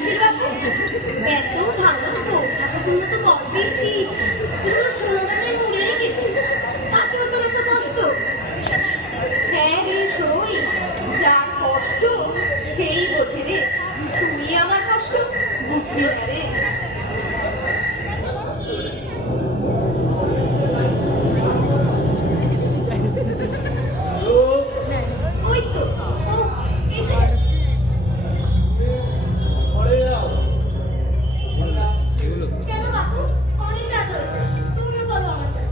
পিসির বাবু এত ভালো তুই তো কর দিচ্ছিস, তুই সোনা দানায় মুড়ে রেখেছিস, তাতেও তোর এত কষ্ট। হ্যাঁ রে সই, যার কষ্ট সেই বোঝে রে, তুই আমার কষ্ট বুঝলি না রে। ওই তো ও এসে কেন বাবু, অনেক রাত হয়েছে, তুমিও চলো আমার সাথে।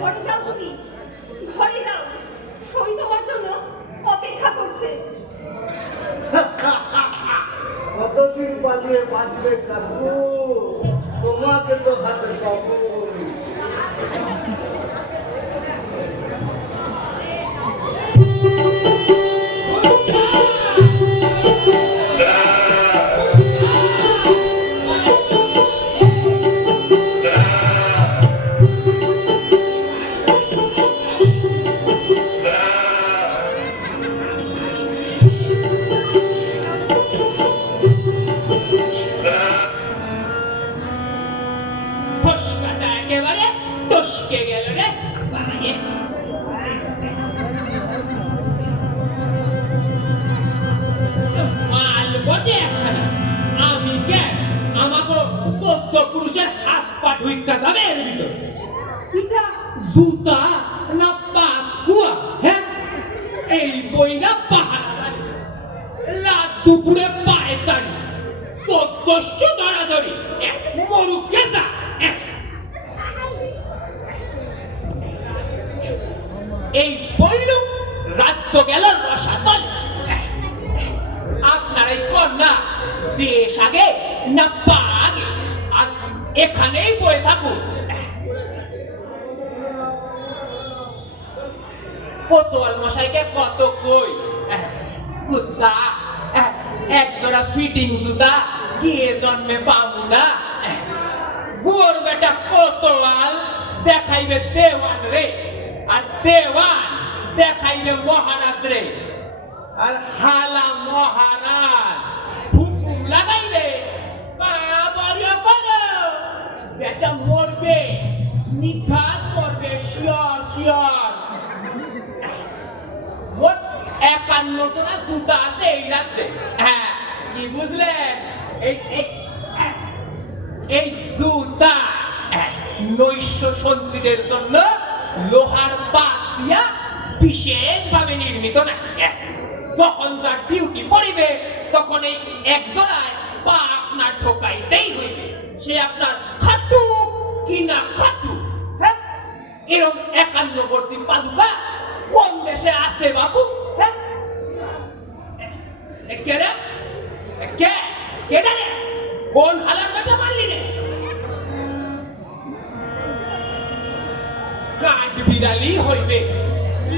ঘরে যাও তুমি, ঘরে যাও, সই তোমার জন্য অপেক্ষা করছে। কতদিন পালিয়ে বাঁচবে কাকু, তোমাকে তো হাতে পাবো। ফসকাটা একেবারে টসকে গেল রে বাড়িয়ে। মাল বটে একখানা, আমি কেন আমাকে 14 পুরুষের হাত পা ঢুইকা যাবে এর ভিতর। এটা জুতা না পাতকুয়া? হ্যাঁ, এই বই না পাহাড় রাত দুপুরে পায়ে চাড়ি 14 ধরাধরি মরুকে যা। এই বইলু রাজ্য গেল রসাতল। আপনারাই কন্যা দেশ আগে না পা আগে, আর এখানেই বয়ে থাকুন। কোতোয়াল মশাইকে কত কই, কুত্তা এক জোড়া ফিটিং জুতা গিয়ে জন্মে পাবো না। গোর বেটা কোতোয়াল দেখাইবে দেওয়ান রে, আর দেওয়ান দেখাইবে মহারাজ রে। আর হালা মহারাজ হুকুম লাগাইবে বেটা মরবে, নিখাত করবে শিয়র শিয়র। মোট 51 জোড়া জুতা আছে এই রাজ্যে। হ্যাঁ, কি বুঝলেন? এই জুতা নৈশ সন্ত্রীদের জন্য লোহার পাত দিয়া বিশেষভাবে নির্মিত না। যখন তার ডিউটি পড়িবে তখন এই এক জোড়ায় পা আপনার ঠোকাইতেই হইবে, সে আপনার খাটু কি না খাটু। হ্যাঁ, এরকম 51 পাদুকা কোন দেশে আছে বাবু? হ্যাঁ, কে রে? কে কেডা রে? কোন হালার কথা মারলি রে? কাঠ বিড়ালি হইবে,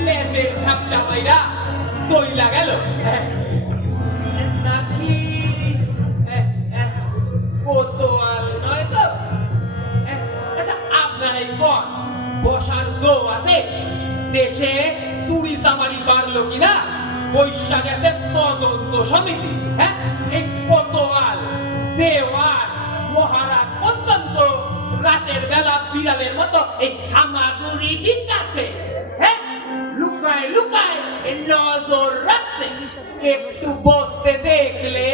লেজের ঝাপটা পাইরা সইলা গেল নাকি কোতোয়াল নয় তো? আচ্ছা, আপনারাই কন, বসার জো আছে? দেশে চুরি চামারি বাড়লো কিনা বৈশাখ গেছে তদন্ত সমিতি। হ্যাঁ, এই কোতোয়াল দেওয়ান মহারাজ পর্যন্ত রাতের বেলা বিড়ালের মতো এই হামাগুড়ি দিচ্ছে। হ্যাঁ, লুকায় লুকায় নজর রাখছে, একটু বসতে দেখলে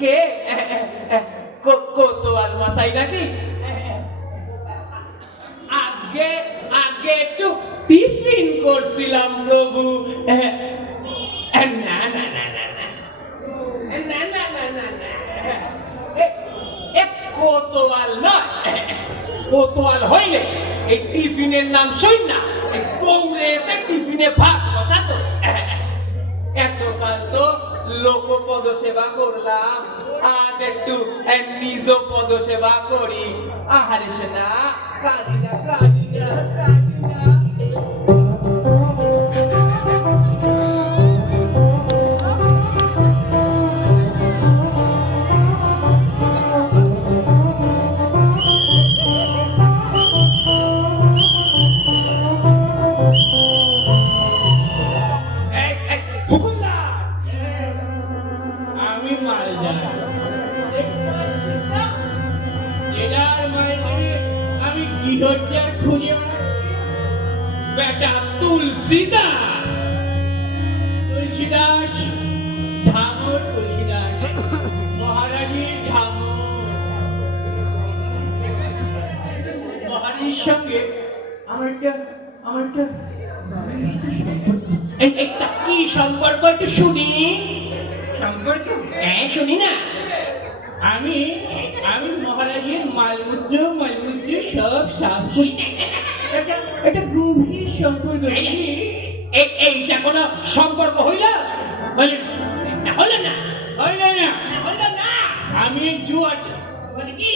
কে কোতোয়াল মশাই নাকি? আগে আগে একটু টিফিন করছিলাম প্রভু। না না না না না না না না না না, কোতোয়াল নয়। কোতোয়াল হইলে এই টিফিনের নাম শুন না, দৌড়ে এসে টিফিনে ভাত বসাতো। এতকাল তো লোক পদ সেবা করলাম, আজ একটু নিজ পদ সেবা করি। আহারে সোনা, কাঁদিনা কাঁদিনা কাঁদিনা। হুকুমদার, আমি মারা যাই। এটার মানে আমি গৃহত্যাগ খুঁজে বেড়াচ্ছি। বেটা তুলসীদাস, তুলসীদাস, ঝামর তুলসীদাস, মহারানীর ঝামর। মহারানীর সঙ্গে আমার একটা একটা কি সম্পর্ক একটু শুনি। সম্পর্ক। হ্যাঁ, শুনি না। আমি মহারাজের মালমূত্র সব সাফ করি। একটা গভীর সম্পর্ক। এইটা কোনো সম্পর্ক হইল? হলে হলো না, হইলে না। হলো না। আমি জুয়াতে মানে কি?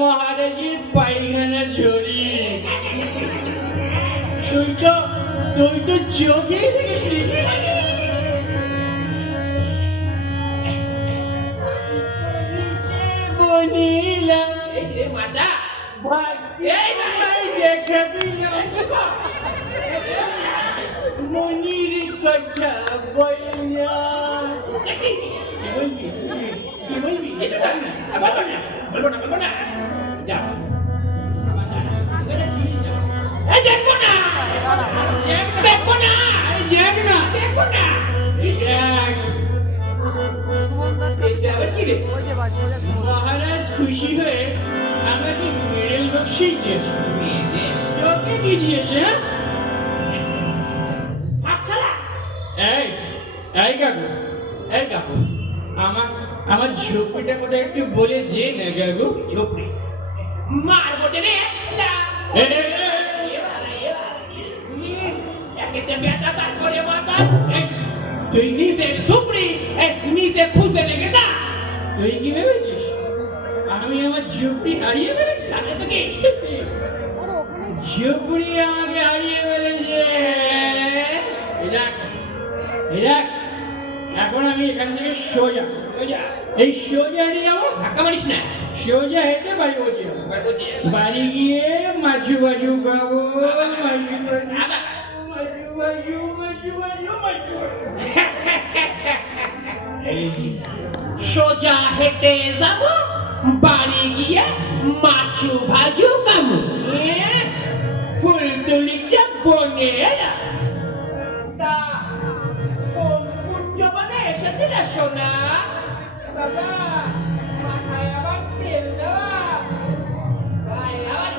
মহারাজের পায়খানা ঝরি। তুই তো চোখে দেখিস নি। বলিলাম এই রে মাদা, ভাই, এই ভাই দেখে দিলাম মনির কথা বইলা। কি বলবি? বলবো না। যা। এই দেখবো না, দেখবো না, দেখ না। দেখবো না। দেখ। এটা আবার কি রে? মহারাজ খুশি হয়ে আমাকে মেডেল বকশিস দিয়েছে। তোকে কি দিয়েছে? হ্যাঁ? হাততালা। এই কাকু, আমার ঝুঁকিটা কোথায় একটু বলে দে না কাকু। ঝুপড়ি মারবো রে। একেতে বেটা, তারপরে মাথা। তুই নিজে ঝুপড়ি, নিজে খুঁজে রেখে যা। তুই কি ভেবেছিস আমি আমার ঝুঁকি হারিয়ে ফেলেছি? তাহলে তো কি? ঝুঁকি আমাকে হারিয়ে ফেলেছে। দেখ, এখন আমি এখান থেকে সোজা এই সোজা হেঁটে যাবো। ধাক্কা মারিস না। সোজা হেঁটে বাড়ি পৌঁছে যাবো। বাড়ি গিয়ে মাছু বাজু খাবো। সোজা হেঁটে যাব, বাড়ি গিয়ে মাছু ভাজু কামু। ফুল তুলিটা বনে এলা। তা কোন কুঞ্জবনে এসেছিল সোনা? বাবা, মাথায় আবার তেল দেওয়া, গায়ে আবার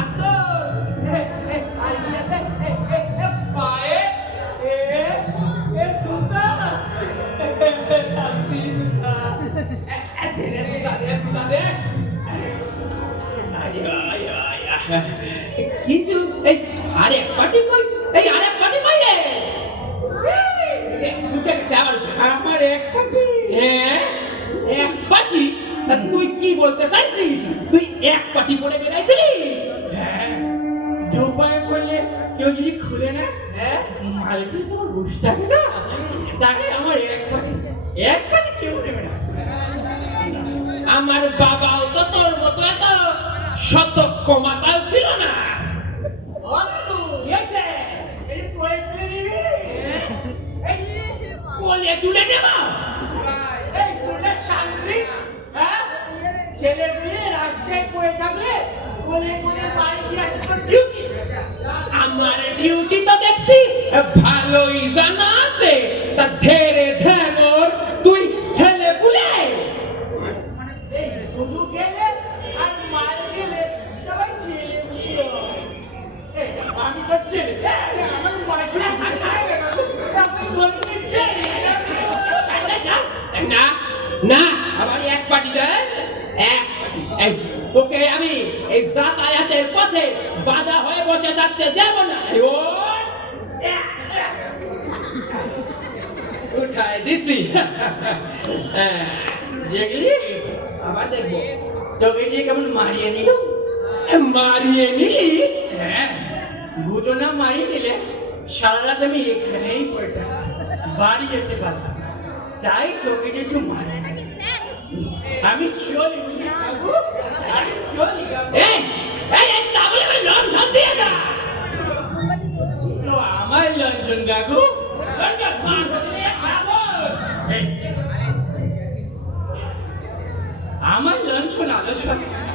আতর, আর কি আছে? পায়ে জুতা, শান্তি জুতা, জুতা দে। কিন্তু এই আরেক পাটি কই? এই আরেক পাটি কই রে? আমার এক পাটি। হ্যাঁ, এক পাটি? তা তুই কি বলতে চাইছিস? তুই এক পাটি পরে বেড়াইছিলিস? হ্যাঁ, ধোপায় করলে কেউ যদি খুলে না, হ্যাঁ, মালকে তোমার ঘুষ থাকে না, তাকে আমার এক পাটি কেউ নেবে না। আমার বাবাও তো তোর মতো এত সতর্ক মাতাল ছিল না। কোলে তুলে নেব? এই কোলে শান্তি, হ্যাঁ? ছেলে মেয়ে রাস্তায় পড়ে থাকলে কোলে কোলে বাড়ি দিয়ে আসতে তোর ডিউটি। আমার ডিউটি তো দেখছি ভালোই জানা আছে। তা ধেরে ধেনর তুই ছেলে পুলে। এই শুধু গেলে আর মাল গেলে সবাই ছেলে বুঝলো। এই আমি তো ছেলে, আমার মাঝে না না, আবার এক পাটি দেয়। এক পাটি। এই তোকে আমি এই যাতায়াতের পথে বাধা হয়ে বসে থাকতে দেব না। এই ওঠ। খাই দিছি দেখলি আবার দেখবো তোকে দিয়ে কেমন মারিয়ে নিল মারিয়ে নিলি? হ্যাঁ বুঝো না মারিয়ে নিলে সারা রাত আমি এখানেই পড়তাম বাড়ি যেতে পারতাম তাই তোকে যে একটু মারি আমি চলি বুঝলি বাবু আমি চলি বাবু এই এই এই তা বলে আমি লণ্ঠন দিয়ে যা। তো আমার লঞ্চন কাকু লঞ্চন মার বসলে খাবো আমার লঞ্চন আলো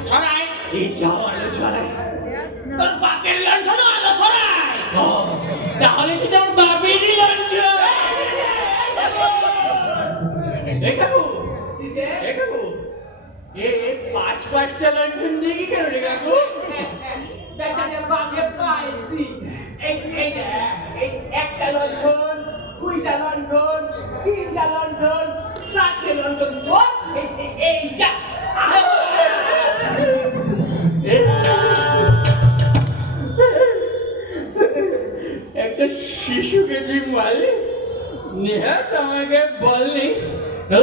ছড়াই এই যাও আলো ছড়াই তোর বাপের লণ্ঠন আলো ছড়াই। তাহলে তো তোমার বাপেরই লঞ্চন কাকু কাকু এ পাঁচটা লঞ্চন দিয়ে কি কেন রে কাকু বেচারে বাগে পাইছি এই একটা লণ্ঠন দুইটা লণ্ঠন তিনটা লণ্ঠন চারটে লণ্ঠন এইটা একটা শিশুকে তুই মারলি নেহাত আমাকে বললি তো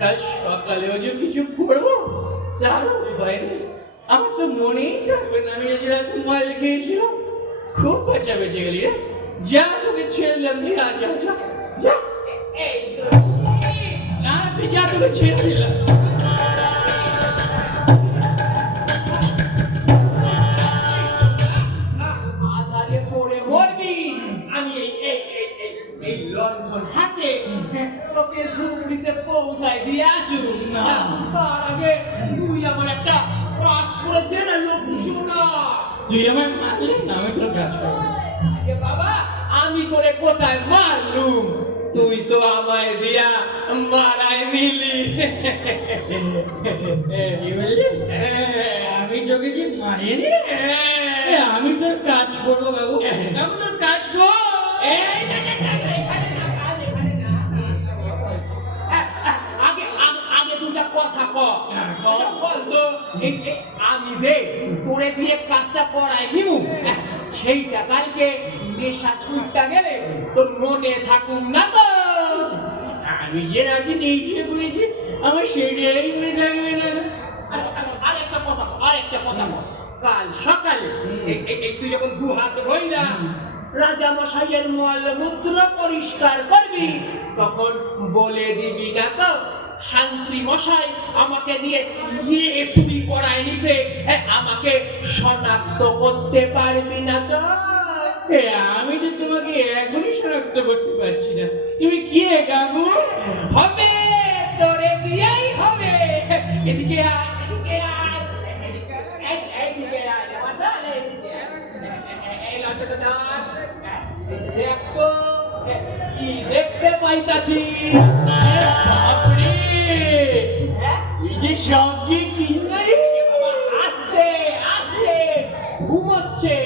কাল সকালেও যে কিছু করবো তারও উপায় নেই আমার তো মনেই থাকবে না আমি যে রাতে মাল খেয়েছিলাম খুব বাঁচা বেঁচে গেলি রে যা তোকে ছেড়ে দিলাম যা যা যা যা এই না তুই যা তোকে ছেড়ে দিলাম আধারে পড়ে মরবি আমি এই লণ্ঠন হাতে তোকে ঝুঁকড়িতে পৌঁছায় দিয়ে আসুন না। তার আগে তুই আমার একটা কাজ করে দে না লক্ষ্মী সোনা তুই আমার মারলি না আমি তোর কাজ করবো আগে বাবা আমি তোরে কোথায় মারলুম? তুই তো আমায় দিয়া মারাই নিলি। কি বললি আমি তোকে যে মারিয়ে নি আমি তোর কাজ করবো বাবু আমি তোর কাজ কর এই না না না না, এখানে না কাজ এখানে না আগে আগে দুটা কথা কর হ্যাঁ, কর। আচ্ছা, বল তো আমি যে তোরে দিয়ে কাজটা করাই নিমু সেইটা কালকে নেশা ছুটটা গেলে তোর মনে থাকুক না তো আমি যে রাতে নিয়ে বলেছি আমার সেটাই মনে থাকবে না আরেকটা কথা বল। কাল সকালে এই তুই যখন দু হাত ধরি না রাজা মশাইয়ের মলমূত্র পরিষ্কার করবি তখন বলে দিবি না তো শান্তি মশাই আমাকে দিয়ে চুরি করায় নিতে আমাকে শনাক্ত করতে পারবি না তো আমি তো তোমাকে এখনই শনাক্ত করতে পারছি না তুমি কে কাকু হবে তোরে দিয়েই হবে এদিকে আয় এইদিকে আয় আমার দল এইদিকে আয়। এই লণ্ঠনটা ধর। দেখ তো কি দেখতে পাইতাছি বাপরে হ্যাঁ? এই যে সবজি কিনলে বাবা, আস্তে আস্তে ঘুমোচ্ছে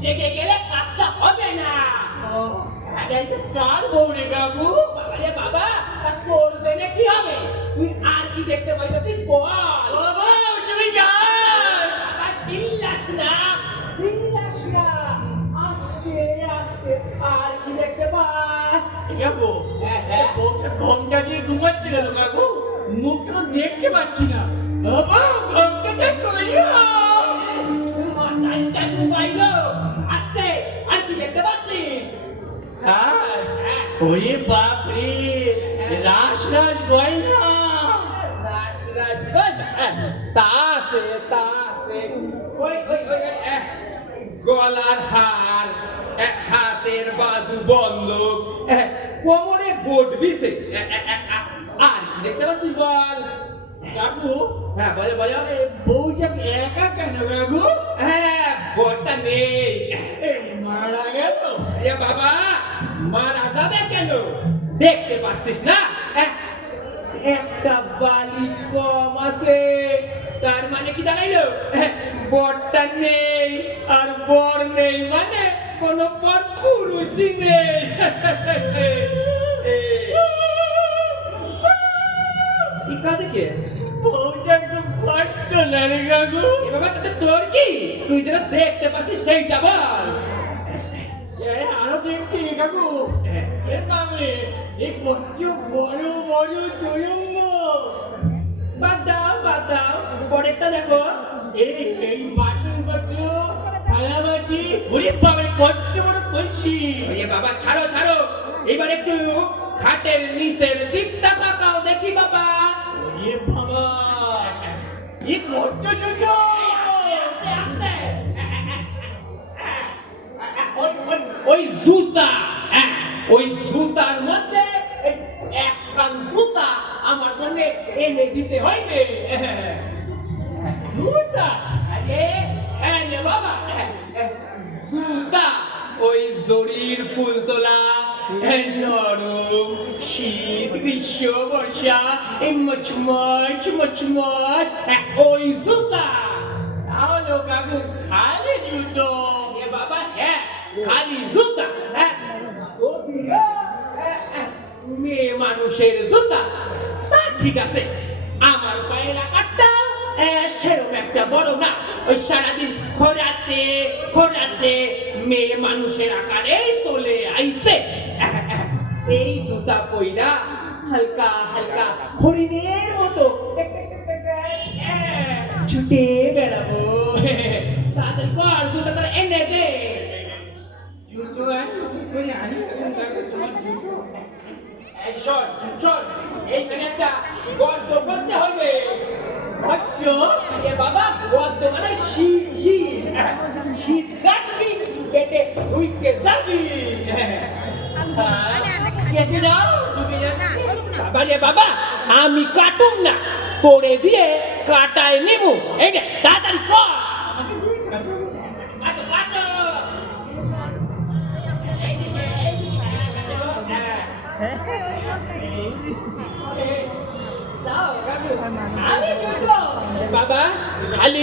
জেগে গেলে কাজটা হবে না এটা কার বউ রে কাকু বাবারে বাবা তা করবে না কি হবে তুই আর কি দেখতে পাইতাছিস বল বাবা তুমি কার বাবা চিল্লাস না আস্তে আস্তে আর কি দেখতে পাস কাকু হ্যাঁ। বউটা ঘোমটা দিয়ে ঘুমাচ্ছে কেন কাকু মুখটা তো দেখতে পাচ্ছি না বাবা ঘোমটা দিয়ে কইয়া মাথাটা ডুবাইলো আস্তে আর কি দেখতে পাচ্ছিস আর ওরে বাপ রে রাস রাস গয়না রাস বল তা আছে ওই গলার হার, হাতের বাজু বন্ধক, কোমরে গোট বিছে। আর কি দেখতে পাচ্ছিস বল? কাকু হ্যাঁ বলে বলে বউটা একা কেন কাকু হ্যাঁ গোটটা নেই। এই মারা গেল এ বাবা মারা যাবে কেন? দেখতে পাচ্ছিস না একটা বালিশ কম আছে, তার মানে কি দাঁড়াইলো বরটা নেই আর বর নেই মানে কোন পর পুরুষই নেই। কাদেরকে বউটা একটু কষ্ট লাগে কাকু এ বাবা তাতে তোর কি? তুই যেটা দেখতে পাচ্ছিস সেইটা বল। আরো দেখছি কাকু হবে। এই কত বড় বড় চলঙ্গ। বাদ দাও পরেরটা দেখো। এই বাসনপত্র থালাবাটি ওরে বাবা কত বড় কলসি। ওই বাবা ছাড়ো এবার একটু খাটের নিচের দিকটা তাকাও দেখি বাবা। ওরে বাবা এই কত ছোট। আস্তে। ওই জুতা, ওই জুতার মধ্যে একখান জুতা আমার জন্য এনে দিতে হইবে। জুতা? আরে হ্যাঁ রে বাবা, জুতা ওই জরির ফুল তোলা নরম শীত গ্রীষ্ম বর্ষা এই মচমচ ওই জুতা। তাহলে কাকু খালি জুতো। এ বাবা হ্যাঁ খালি জুতা। যদিও, মেয়ে মানুষের জুতা তা ঠিক আছে, আমার পায়ের আকারটা সেরকম একটা বড় না। ওই সারাদিন খোরাতে মেয়ে মানুষের আকারে চলে আইছে। এই জুতা পইরা হালকা হরিণের মতো ছুটে বেড়াবো। তাদের পর জুতা তারা এনে দে। জুতো করে আনি তোমার জুতো। এই শোন, এইখানে একটা গর্ত করতে হবে। আচ্ছা এ বাবা গর্ত মানে শীত কাটবি, কেটে ঢুকে যাবি। কেটে দাও ঢুকে যাচ্ছে। বাবা রে বাবা, আমি কাটুম না, করে দিয়ে কাটায় নেবো। এই রে তাড়াতাড়ি কর। কাটো। বাবা খালি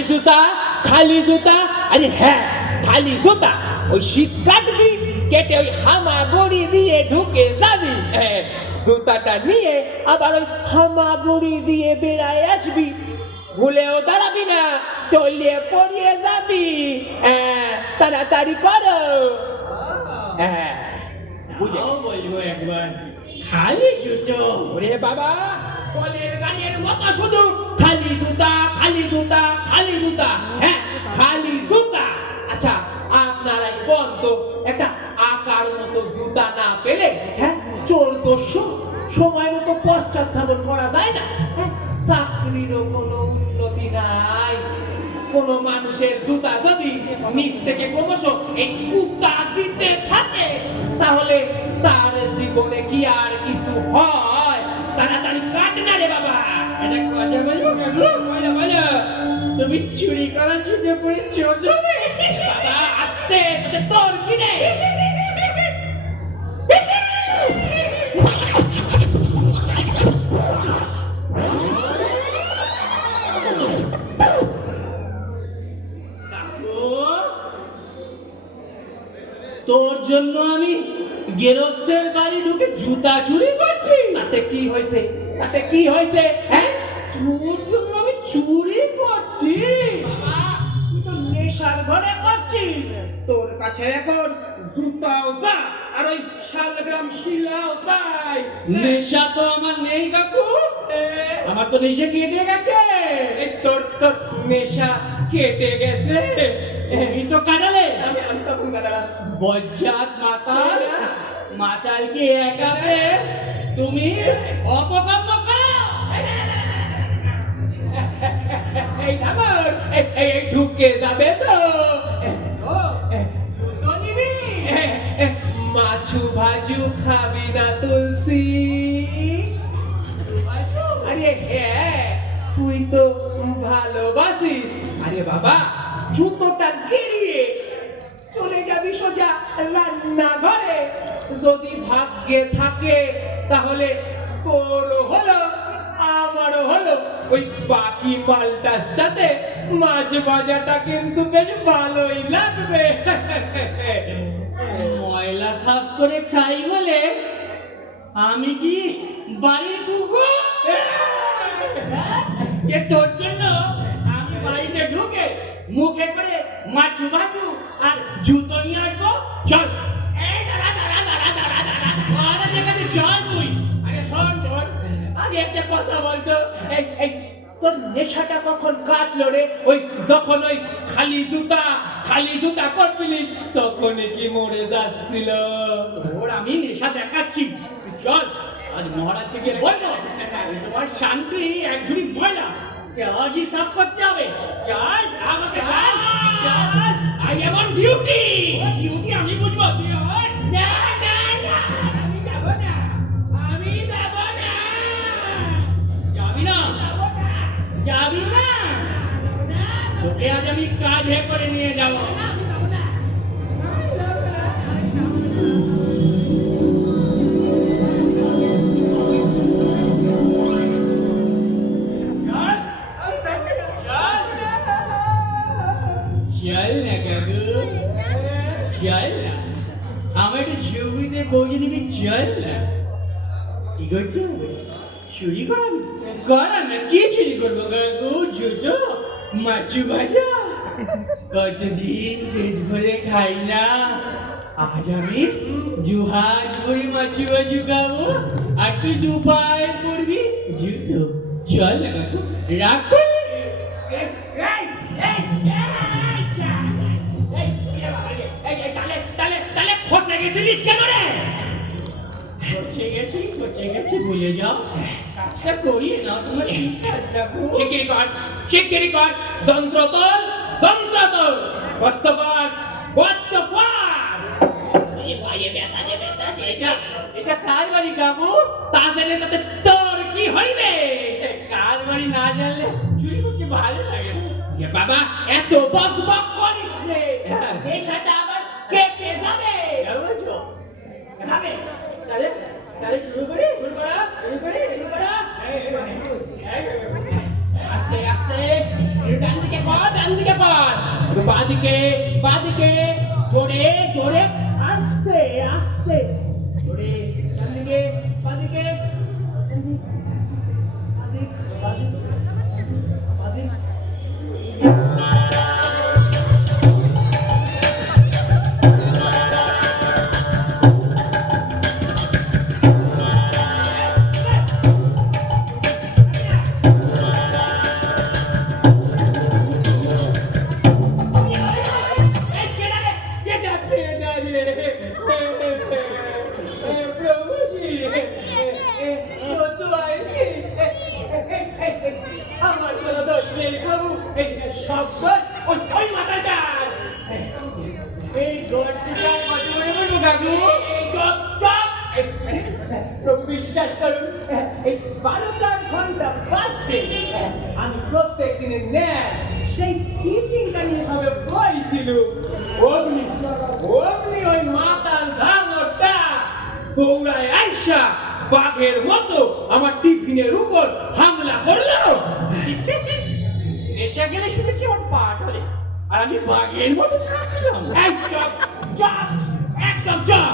জুতা আরে হ্যাঁ খালি জুতা। ওই শীত কাটবি, কেটে ওই হামাগুড়ি দিয়ে ঢুকে যাবি। জুতাটা নিয়ে আবার ওই হামাগুড়ি দিয়ে বেড়ায় আসবি। ভুলেও দাঁড়াবি না, চলিয়ে পড়িয়ে যাবি। তাড়াতাড়ি করো। বুঝে তাও বলবো একবার খালি জুতো। ওরে বাবা, কলের গানের মতো শুধু খালি জুতা। হ্যাঁ খালি জুতা। আচ্ছা আপনারাই বলতো, একটা আকার মতো জুতা না পেলে হ্যাঁ চোর দস্যু সময় মতো পশ্চাৎধাবন করা যায় না। হ্যাঁ চাকরিরও কোনো উন্নতি নাই। কোন মানুষের জুতা যদি নিচ থেকে ক্রমশ এই কুত্তা দিতে থাকে, তাহলে তার জীবনে কি আর কিছু হয়? তাড়াতাড়ি কাট না রে বাবা। এটা কথা বলবো কাকু? বলো তুমি চুরি করা জুতো পরে চোর ধরবে? বাবা আস্তে, তোর কি নেই? তোর জন্য আমি গেরস্তের বাড়ি ঢুকে জুতা চুরি করছি? তাতে কি হয়েছে? হ্যাঁ তোর জন্য আমি চুরি করছি? বাবা তুই তো নেশার ঘরে করছিস। তোর কাছে এখন জুতাও যা, আর ওই শালগ্রাম শিলাও তাই। নেশা তো আমার নেই কাকু, আমার তো নেশা কেটে গেছে। এই তোর নেশা কেটে গেছে। তুমি তো কাটালে। আমি তখন কাটালাম। বজ্জাত মাতাল, মাতালকে একাবে তুমি অপকর্ম করো। এই আমার এই ঢুকে যাবে তো। জুতো নিবি? মাছু ভাজু খাবি না তুলসী? আরে হ্যাঁ তুই তো ভালোবাসিস। আরে বাবা জুতোটা গেড়িয়ে চলে যাবি সোজা রান্নাঘরে। যদি ভাগ্যে থাকে তাহলে তোর হলো, আমারও হলো। ওই বাকি মালটার সাথে মাছ ভাজাটা কিন্তু বেশ ভালোই লাগবে। ময়লা সাফ করে খাই বলে আমি কি বাড়ি ঢুকবো? যে তোর জন্য আমি বাড়িতে ঢুকে মুখে করে মাছু ভাজু আর জুতো নিয়ে আসবো? চল। এই দাঁড়া, আমার কাছে আগে একটা কথা বলতো, এই তোর নেশাটা কখন কাটলো রে? ওই যখন ওই খালি জুতা করছিলিস তখনই কি মরে যাচ্ছিল? ওর আমি নেশা দেখাচ্ছি, তুই চল আজ মহারাজ থেকে বলবো তোমার শান্তি এক ঝুড়ি ময়লা আজই সাফ করতে হবে। চল আমাকে চল চল, I am on duty. Duty আমি বুঝবো, তুই আয়। না না না, আমি যাব না, আমি যাব না, যাবি না? যাব না, যাবি না? তোকে আজ আমি কাজে করে নিয়ে যাবো। আমি যাব না। চল না কাকু, চল না, আমার একটু ছবিতে পৌঁছে দিবি, চল না। কি করছো? চুরি করাবি? করা না, কি চুরি করবো কাকু? জুতো, মাছু ভাজা, কতদিন পেট ভরে খাই না, আজ আমি দুহাত ভরে মাছু ভাজু খাবো, আর তুই দুপায়ে পড়বি জুতো। চল না কাকু, রাখো। তালে খসে গেছিলিস কেন রে? পচে গেছি ভুলে যাও, কাজটা করিয়ে নাও, তোমার শিগগিরি কর, যন্ত্র তোল, গর্ত কর। এই ভাইয়ে ব্যথা দেবে, এটা কার বাড়ি কাকু? তা জেনে তাতে তোর কি হইবে? কার বাড়ি না জানলে চুরি করতে ভালো লাগে না। যে বাবা এত বক করিস রে, হ্যাঁ। নেশাটা আবার কেটে যাবে। বুঝছো? যাবে। তাহলে তাহলে শুরু করি। শুরু করা, শুরু করি। শুরু করা। আস্তে আস্তে, একটু ডান দিকে কর, একটু বাঁ দিকে, জোরে, আস্তে, জোরে, ডান দিকে, বাঁ দিকে, আমার কোনো দোষ নেই প্রভু, এই সব দোষ ওই মাতাটার। এই গর্তটা কত বড় বড় কাকু? এই চুপ। প্রভু বিশ্বাস করুন, এই 12টার ঘন্টা বাজতে আমি প্রত্যেক দিনের ন্যায় সেই টিফিনটা নিয়ে সবে বইছিল, অগ্নি ওই মাতাল ধামটা দৌড়ায় আইসা বাঘের মতো আমার টিফিনের উপর হামলা করলো। নেশা গেলে শুনেছি আমার পাঠ হলে, আর আমি বাঘের মতো থাকলাম। একদম চুপ।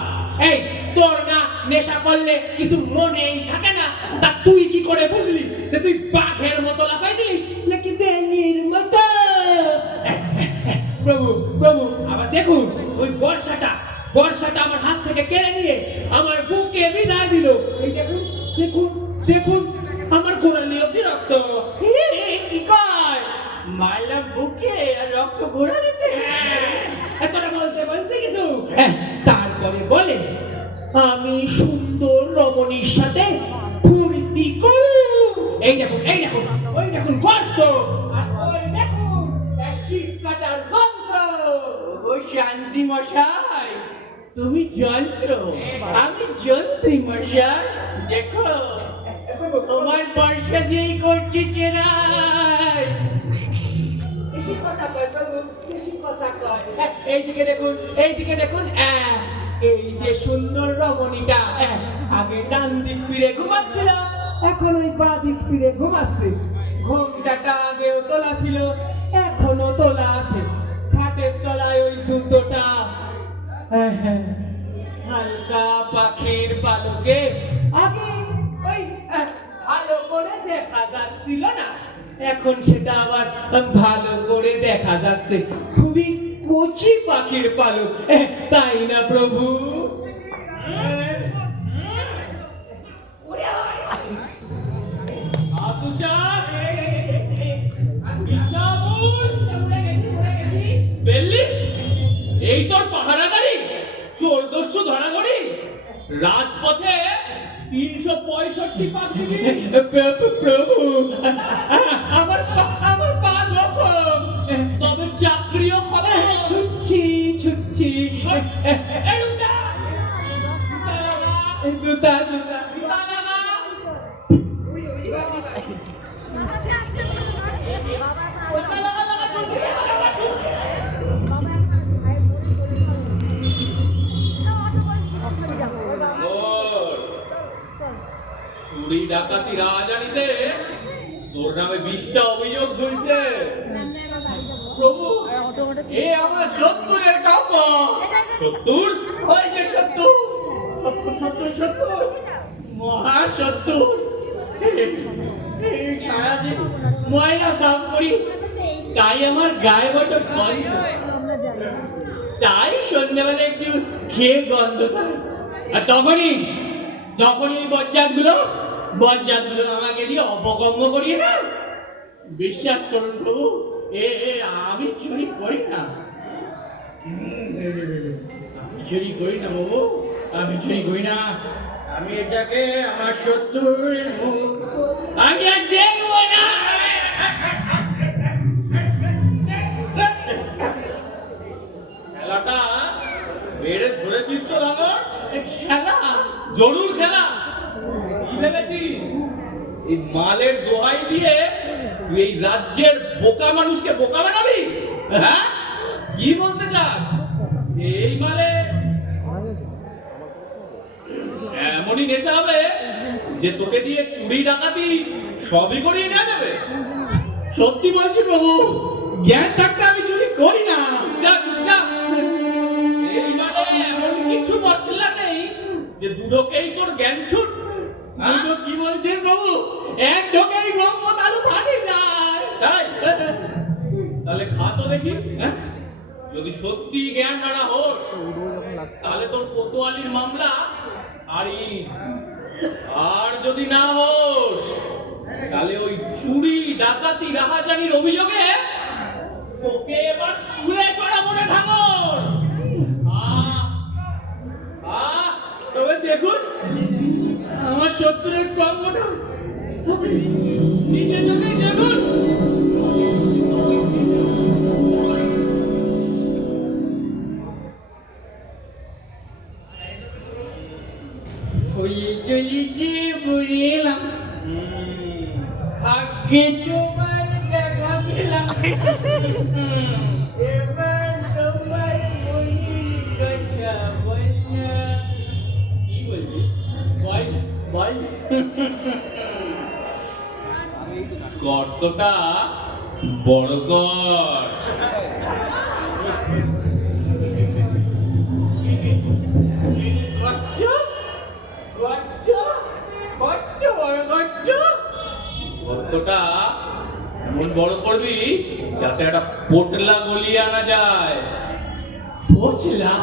এই তোর না নেশা করলে কিছু মনেই থাকে না, তা তুই কি করে বুঝলি যে তুই বাঘের মতো লাফাইছিলিস নাকি বেনির মতো? প্রভু আবার দেখুন, ওই বর্ষাটা আমার হাত থেকে কেড়ে নিয়ে আমার বুকে বিদায় দিল। এই দেখুন আমার গোড়ালি অব্দি রক্ত। কি কয়? মারলাম বুকে আর রক্ত ঘোরালিতে। তোরা বলতে কিছু। তারপরে বলে আমি সুন্দর রমণীর সাথে ফুর্তি করুম। এই দেখুন ওই দেখুন গর্ত, আর ওই দেখুন শীত কাটার যন্ত্র। ও শান্তি মশাই, তুমি যন্ত্র, আমি যন্ত্রী মশাই। দেখো তোমার পয়সা দিয়েই করছি চেরাই। বেশি কথা কয় প্রভু, বেশি কথা কয়। এইদিকে দেখুন, এই যে সুন্দর রমণীটা আগে ডান দিক ফিরে ঘুমাচ্ছিল, এখন ওই বাঁ দিক ফিরে ঘুমাচ্ছে। ঘোমটাটা আগেও তোলা ছিল, এখনো তোলা আছে। খাটের তলায় ওই জুতোটা হালকা পাখির পালকে আগে ওই ভালো করে দেখা যাচ্ছিল না, এখন সেটা আবার ভালো করে দেখা যাচ্ছে। খুবই কচি পাখির পালক, তাই না প্রভু? বেল্লি এই তোর পাহারাদারি চোর দস্যু ধরাধরি রাজপথে 365 পাখি প্রভু আমার পা রকম তবে চাকরিও খবর ছুটছি জুতা চুরি ডাকাতি রাজধানীতে তোর নামে 20টা অভিযোগ ঝুলছে প্রভু এ আমার 70-এর কাব্য 70 ওই যে 70 মহা 70 সারাদিন ময়লা সাফ করি তাই আমার গায়ে বড় গন্ধ তাই সন্ধ্যাবেলা একটু খেয়ে গন্ধ থাকে আর তখনই বজ্জাতগুলো আমাকে দিয়ে অপকর্ম করিয়ে না বিশ্বাস করুন প্রভু আমি চুরি করি না বাবু আমি চুরি করি না আমি এটাকে আমার শত্রুর মুখ আমি আর দেখবো না খেলাটা বেড়ে ধরেছিস তো আমার খেলা জরুর খেলা কি ভেবেছিস এই মালের দোহাই দিয়ে তুই এই রাজ্যের বোকা মানুষকে বোকা বানাবি হ্যাঁ কি বলতে চাস যে এই মালে এমনই নেশা হবে যে তোকে দিয়ে চুরি ডাকাতি সবই করিয়ে নেওয়া যাবে সত্যি বলছি প্রভু জ্ঞান থাকতে আমি চুরি করি না চুপচাপ এই মালে এমন কিছু মশলা নেই যে দুটোকেই তোর জ্ঞান ছুট দুটো কি বলছেন প্রভু এক ঢোকেই ব্রহ্ম তালু ফাটি যায় তাই তাহলে খা তো দেখি যদি সত্যি জ্ঞান হারা হোস তাহলে তোর কোতোয়ালির মামলা আর যদি না হোস তাহলে ওই চুরি ডাকাতি রাহাজানির অভিযোগে তোকে এবার শুলে চড়া মনে থাকোস তবে দেখুন আমার শত্রুর কর্মটা নিজে চোখে দেখুন চলিতে বুঝলাম আগে তোমার দেখা পেলাম এবার তোমার মনির কথা বললাম কি বলবি বল গর্তটা বড় কর গর্তটা এমন বড় করবি যাতে একটা পোটলা গলিয়ে আনা যায় পোটলা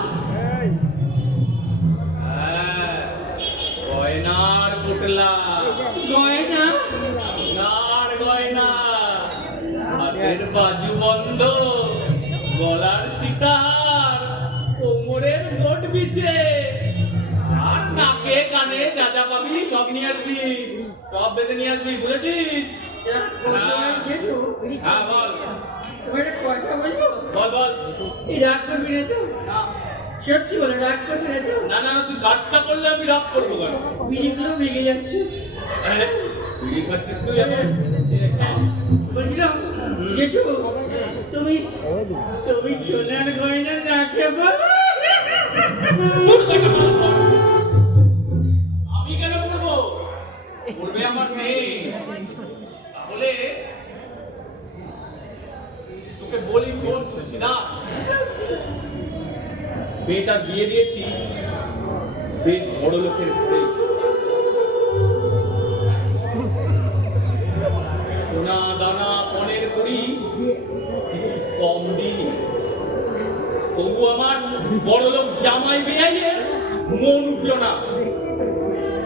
গয়নার পোটলা গয়না হাতের বাজু বন্ধ গলার শিকার কোমরের মোট বিছে আর নাকে কানে যা যা পাবি সব নিয়ে আসবি সব বেঁধে নিয়ে আসবি বুঝেছিস হ্যাঁ বল বল এই রাগ করবি না তো সত্যি বলে রাগ করবি না তো না তুই কাজটা করলে আমি রাগ করবো কেন বিড়িগুলো ভেঙে যাচ্ছে বিড়ি খাচ্ছিস তুই এখন বলছিলাম গেছো তুমি সোনার গয়না রাখে আমি কেন করবো করবে আমার মেয়ে তাহলে তোকে বলি শোন সুশীলা মেয়েটা বিয়ে দিয়েছি বেশ বড় লোকের ঘরে সোনা দানা পনের করি কম দিই তবু আমার বড় লোক জামাই বেয়াইয়ের মন উঠল না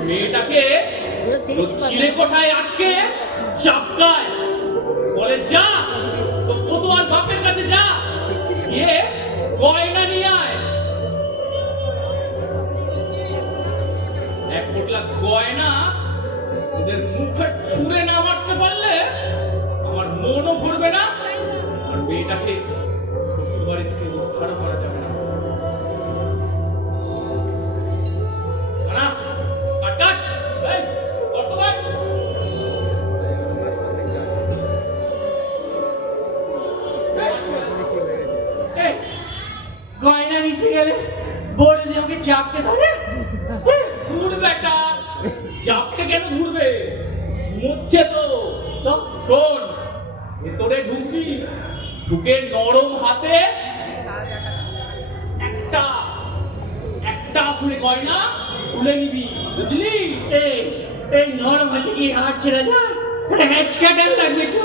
মেয়েটাকে তো ছিলে কোঠায় আটকে চাপকায় বলে যা তো কত আর বাপের কাছে যা গিয়ে গয়না নিয়ে আয়। এক পোটলা গয়না ওদের মুখে ছুঁড়ে না মারতে পারলে আমার মনও ভরবে না, আর মেয়েটাকে শ্বশুর বাড়ি থেকে উদ্ধার করা যাবে না। কানা, কাট কাট, এই, অটো কাট। এই, গয়না নিতে গেলে বড় যে আমাকে চাপতে ধরে। ঘুর বেটা, চাপতে কেন ঘুরবে? মুচ্ছে তো। তো শোন, ভেতরে ঢুকবি, ঢুকে নরম হাতে একটা একটা খুলে গয়না খুলে নিবি, বুঝলি? এই নরম হাতে কি হাত ছেড়ে যায়? ওটা হ্যাচকাটার লাগবে তো।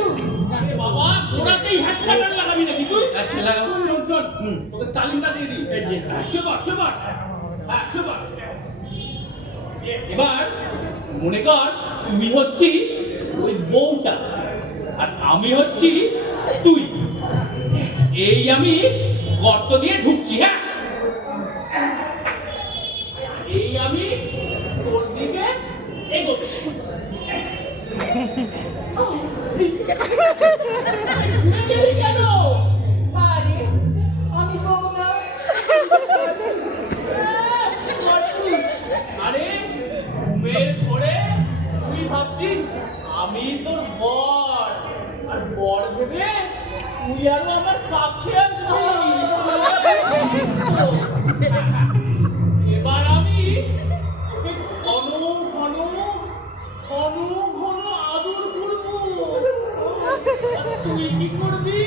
আরে বাবা, ঘোড়াতেই হ্যাচকাটার লাগাবি নাকি তুই? আচ্ছা, লাগাবো। শোন শোন, তোকে তালিমটা দিয়ে দিই। এই যে। সেবার সেবার, হ্যাঁ সেবার। এবার মনে কর তুই হচ্ছিস ওই বউটা আর আমি হচ্ছি তুই। এই আমি গর্ত দিয়ে ঢুকছি, হ্যাঁ, এই আমি তোর দিকে এগোতে কেন? আরে আমি বউ না। আরে ঘুমের ঘোরে তুই ভাবছিস আমি তোর বর, আর বর ভেবে তুই আরো আমার কাছে আসবি। এবার আমি তোকে ঘন ঘন ঘন ঘন আদর করবো, আর তুই কি করবি?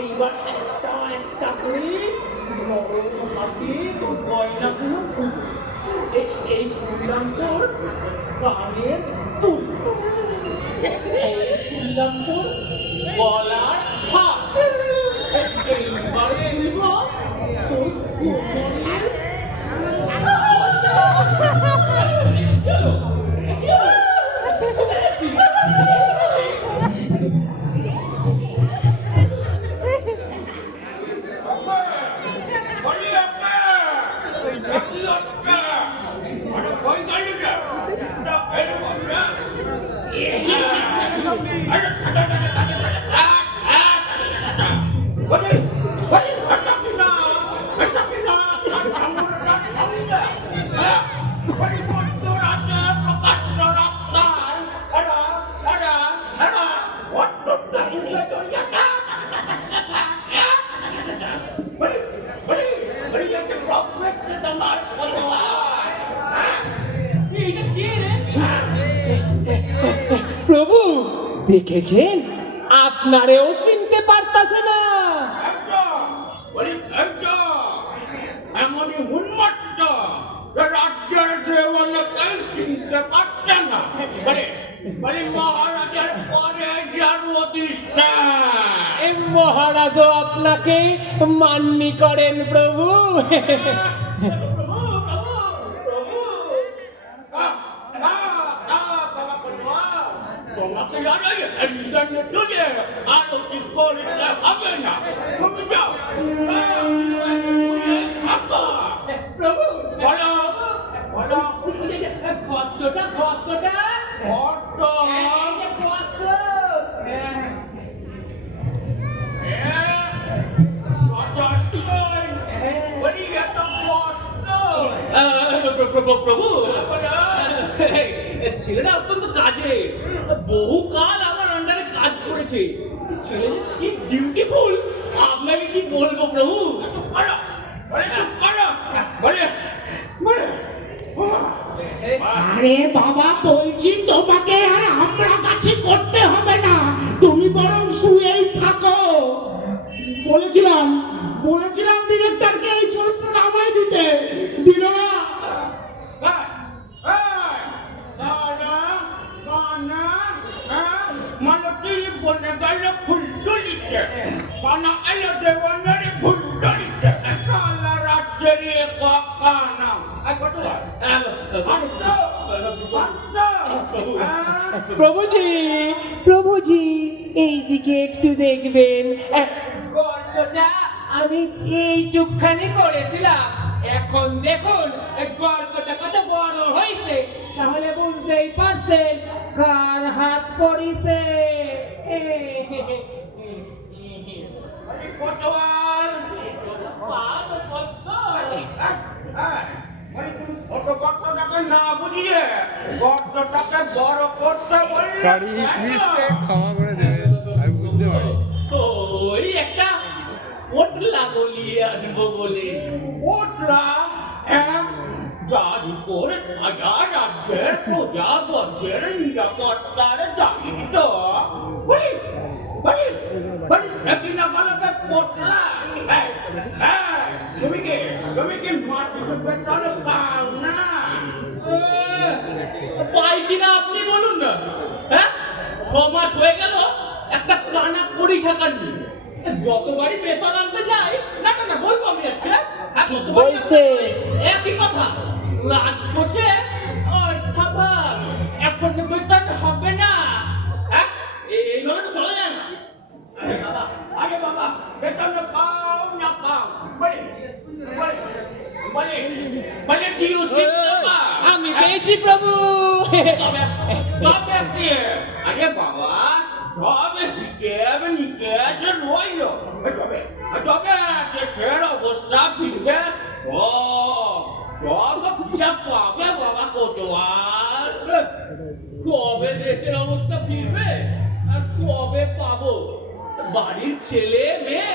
এইবার একটা একটা করে নরম হাতে তোর গয়নাগুলো খুলবি। এই খুললাম তোর কানের দুল, এই খুললাম তোর গলার হার, এইবারে নিব তোর কোমরের প্রভু দেখেছেন, আপনারেও চিনতে পারতাছে না। এমনই উন্মত্ত রাজ্যের দেবতাই চিনতে পারছে না। বলে মহারাজের পরে যার প্রতিষ্ঠা। এই মহারাজও আপনাকে মান্যি করেন প্রভু। তোমাকে আর চলে আরো কিছু করতে হবে না, তুমি যাও। প্রভু, বলো বলো, কতটা কতটা অর্থ কত? প্রভু, ছেলেটা অত্যন্ত কাজে, বহুকাল আমার আন্ডারে কাজ করেছে। ছেলে যে কি বিউটিফুল, আপনাকে কি বলবো প্রভু। আরে বাবা, বলছি তোমাকে আর আমরা কাছে করতে হবে না, তুমি বরং শুয়েই থাকো। বলেছিলাম ডিরেক্টরকে এই চরিত্রটা আমায় দিতে, দিল না। মালতী বনে গেল ফুলটুলিতে, কানা এলো দেবনের ফুলটুলিতে, কালা রাজ্যের কখনো এই কত প্রভুজি প্রভুজি এইদিকে একটু দেখবেন গর্তটা আমি এইটুকখানি করেছিলাম, এখন দেখুন গর্তটা কত বড় হয়েছে, তাহলে বুঝতেই পারছেন কার হাত পড়িছে। সরি মিস্টেক ক্ষমা করে দেবে আমি বুঝতে পারি ওই একটা পোটলা গলিয়ে আনব বলে পোটলা গাড়ি করে সাজা রাজ্যের প্রজাবর্গের নিরাপত্তার দায়িত্ব বলি বলি বলি একদিন বলবে পোটলা তুমি কি মাটির পেট্রোল পাও না পাই কিনা আপনি বলুন না। হ্যাঁ 6 মাস হয়ে গেল একটা টানা কড়ি ঠাকার নেই, যতবারই বেতন আনতে যাই না না না বলবো আমি আজকে বলছে। একই কথা রাজকোষে অর্থাভাব, এখন বেতন হবে না। হ্যাঁ এইভাবে তো চলে যায় না। আরে বাবা বেতন পাও না পাও বলে বলে বলে বলে ডিউস দিতে পাও আমি পেয়েছি প্রভু। তবে কি আরে বাবা তবে হিসেব নিকেশ রইল তবে দেশের অবস্থা ফিরবে সব পূজা পাবে বাবা কোটোয়ার। কবে দেশের অবস্থা ফিরবে আর কবে পাবো? বাড়ির ছেলে মেয়ে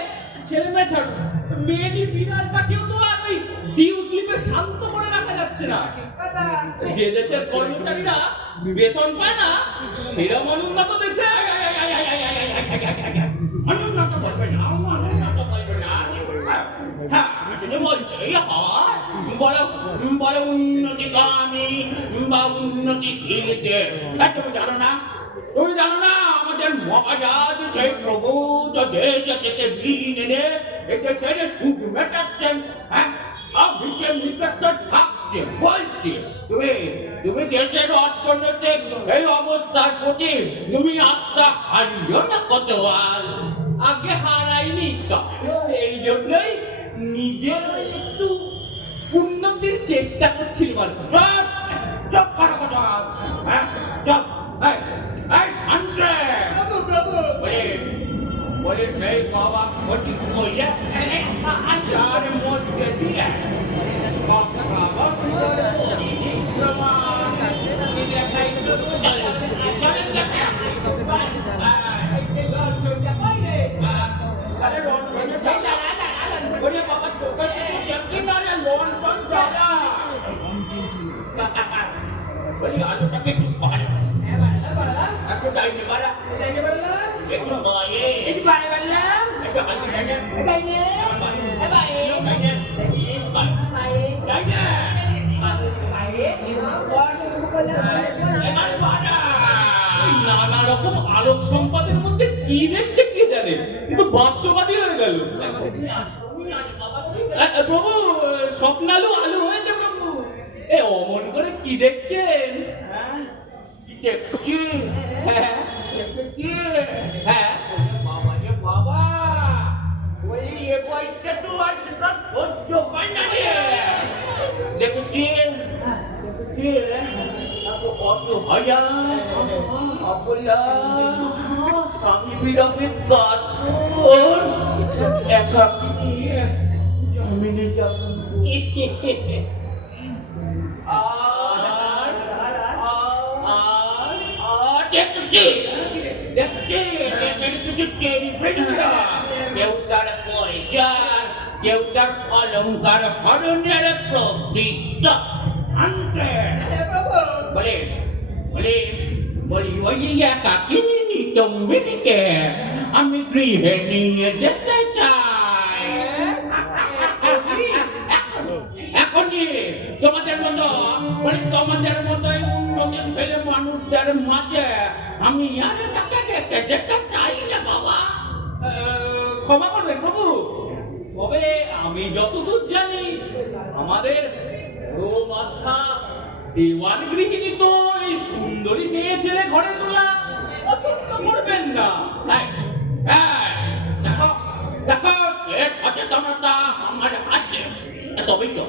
ছাড়ুন, মেয়েটি বিড়াল পাঠিয়েও তো আর ওই ডিউ স্লিপে শান্ত করে রাখা যাচ্ছে না। যে দেশের কর্মচারীরা বেতন পায় না সেরকম অনুন্নত দেশে অনুন্নত করবে না, অনুন্নত করবে না। হ্যাঁ তুমি বলছেই হয় বড় উন্নতিগামী বা উন্নতিশীল দেশ। তুমি জানো না আমাদের মহারাজ সেই প্রভু দেশ থেকে ঋণ এনে এটা ছেড়ে সুখ মেটাচ্ছেন। হ্যাঁ অভিষেক নিকেতন থাকছে বলছি তুমি দেশের অর্থনৈতিক এই অবস্থার প্রতি তুমি আস্থা হারিও না কতবার। আগে হারাইনি তো সেই জন্যই নিজের একটু উন্নতির চেষ্টা করছিলাম। চুপ চুপ করো কথা। হ্যাঁ চুপ এই আন্দ্রে বলে সেই বাবা কোটি কইয়া আচার মধ্যে দিয়ে আলোটাকে একটু পারে একটু ডাইনে বাড়া একটু বায়ে একটু বাড়ে বাড়লাম একটু হাতে ডাইনে ডাইনে বায়ে ডাইনে বায়ে ডাইনে নানা রকম আলোক সম্পাদের মধ্যে কি দেখছে কে জানে, কিন্তু বাক্সবাদী হয়ে গেল। প্রভু স্বপ্নালু আলু হয়েছে প্রভু। এ অমন করে কি দেখছেন? কি দেখছি? হ্যাঁ বাবা রে বাবা ওই এ বইটা তো আর সেটা সহ্য হয় না রে। দেখছি কত হাজার অবলা স্বামী বিরোধী কাতর একাকিনী জামিনে যাবেন। কেউ তার পরিচার কেউ তার অলঙ্কার হরণের প্রবৃত্ত আনতে বলে বলে বলি ওই একাকিনী নিতম্বিনীকে আমি গৃহে নিয়ে যেতে চাই। এখনই তোমাদের মতো মানে তোমাদের মতোই উন্নতি ছেলে মানুষদের মাঝে আমি আর তাকে রেখে যেতে চাই না বাবা। ক্ষমা করবেন প্রভু, তবে আমি যতদূর জানি আমাদের বড় মাথা দেওয়ান গৃহিণী তো এই সুন্দরী মেয়ে ছেলে ঘরে তোলা পছন্দ করবেন না। দেখো দেখো এর সচেতনতা আমার আছে। তবেই তো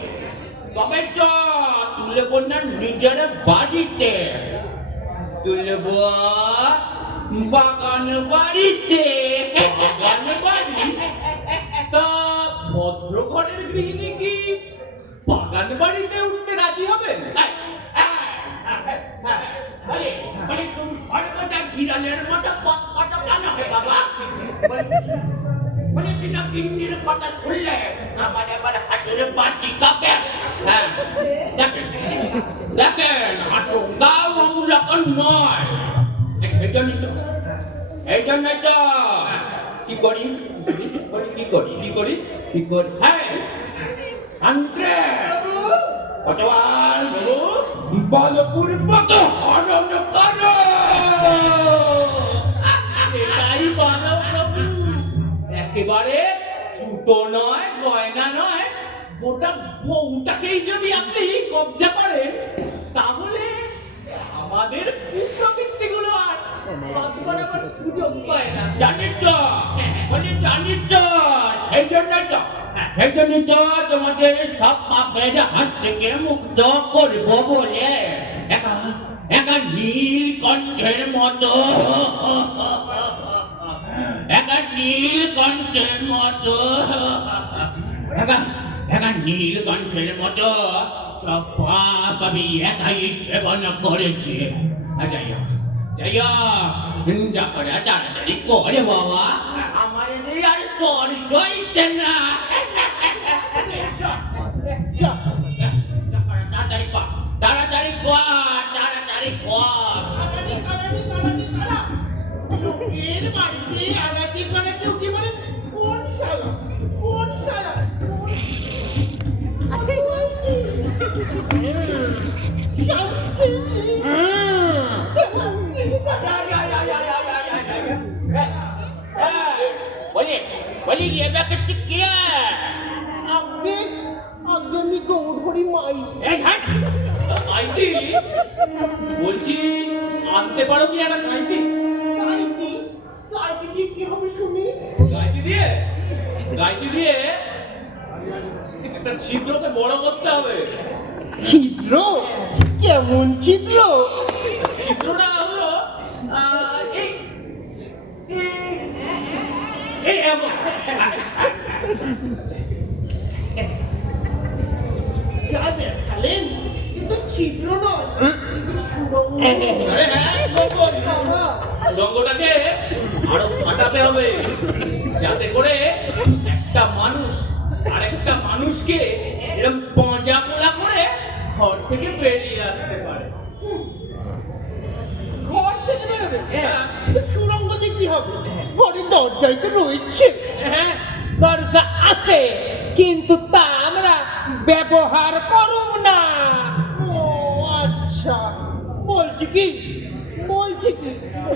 তুলব না নিজের বাড়িতে, তুলব বাগান বাড়িতে। বাগান বাড়ি? তা ভদ্র ঘরের গৃহিণী কি বাগান বাড়িতে উঠতে রাজি হবেন? বিড়ালের মতো পথ কত কেন হয় বাবা? বলেছিল গিন্নির কথা শুনলে আমার এবার হাতের বাটি কাঁপে। হ্যাঁ দেখেন দেখেন আশঙ্কা অমূলকন নয়। এই জন্যই তো কি করি কি করি কি করি কি করি হ্যাঁ আন্দ্রে কতবার বলপূর্বক হরণ করো। এটাই বানো প্রভু, একেবারে জুতো নয় গয়না নয়, গোটা বউটাকেই যদি আপনি কবজা করেন তাহলে আমাদের কুপ্রবৃত্তিগুলো আর বাদ করাবার সুযোগ পায় না। জানিস তো জানিস তো সেই জন্যই তো তোমাদের সব পাপের হাত থেকে মুক্ত করবো বলে একা নীলকণ্ঠের মতো নীলকণ্ঠের মতো সব পাপ আমি একাই সেবন করেছি। যাই যা করে তাড়াতাড়ি করে বাবা, আমার আর পর সইছে না। তাড়াতাড়ি কর। এর বাড়িতে আগাতি করে কেউ কি মানে কোন শালা বলি এবার কি আগে আমি গৌড় মাই আইতি বলছি আনতে পারো কি একটা গাইতি? গাইতি দিয়ে কি হবে শুনি? গাইতি দিয়ে একটা ছিদ্রকে বড় করতে হবে। ছিদ্র? কেমন ছিদ্র? ছিদ্রটা হলো এই এই এমন। যা দেখালেন কিন্তু ছিদ্র নয়, রঙ্গটাকে আরো ফাটাতে হবে যাতে করে একটা মানুষ আরেকটা মানুষকে এরকম পঁজা পোলা করে ঘর থেকে বেরিয়ে আসতে পারে। ঘর থেকে বেরোবে? সুরঙ্গ দিয়ে কি হবে? ঘরের দরজায় তো রয়েছে। হ্যাঁ, দরজা আছে কিন্তু তা আমরা ব্যবহার করুম না। ও আচ্ছা, বলছি কি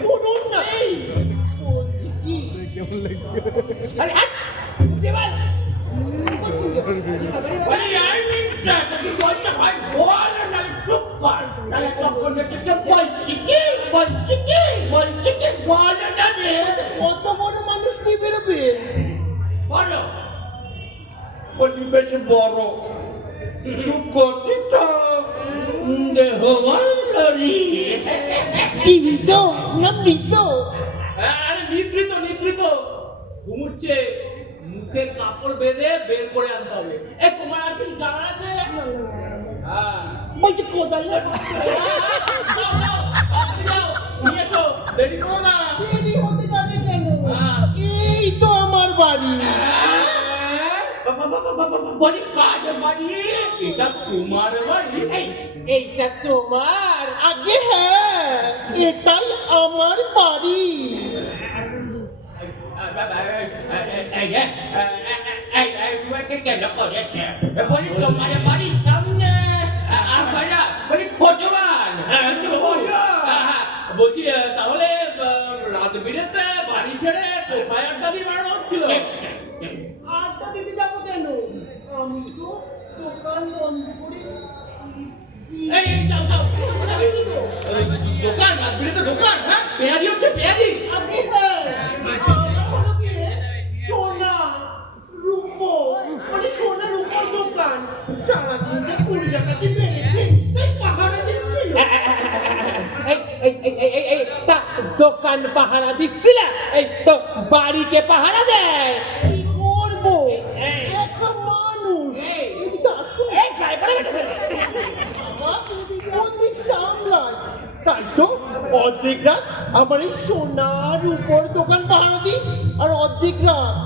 শুনুন না, বলছি কি আরে হাট, দেওয়াল। কত বড় মানুষ নিয়ে বেরোবে? বেশ বড় গঠিত দেহ জীবিত না মৃত? আরে নিভৃত ঘুমুচ্ছে, মুখে কাপড় বেঁধে বের করে আনতে হবে। এ তোমার আর কি জানা আছে? হ্যাঁ, বলছি কোদাল নিয়ে এসো, দেরি করো না। দেরি হতে যাবে কেন? হ্যাঁ। এই তো আমার বাড়ি। বলি কাজ বাড়ি, এটা তোমার বাড়ি? এইটা তোমার? আগে হ্যাঁ, এটাই আমার বাড়ি। কেন করেছে? বলি তোমার বাড়ির সামনে বলি কতবার বলছি তাহলে রাত বিরেতে বাড়ি ছেড়ে কোথায় আড্ডা দিয়ে বেড়ানো হচ্ছিল? আড্ডা দিতে যাব দোকান বন্ধ করে এই যাও যাও দোকান রাত বিরেতে দোকান, হ্যাঁ পেঁয়াজি হচ্ছে পেঁয়াজি। আপনি হ্যাঁ আমার হলো কি সোনা রূপো মানে সোনা রূপোর দোকান সারাদিন যে 20 টাকা দিয়ে বেড়েছে তাই পাহাড়ে দিচ্ছিল। এই তা দোকান পাহারা দিচ্ছিল, এই তো বাড়িকে পাহারা দেয়। কি করবো একটা মানুষ এদিকে আসুন এই ড্রাইভারের আমার কোন দিক সামলায় তাই তো অর্ধেক রাত আমার এই সোনার উপর দোকান পাহারা দিই আর অর্ধেক রাত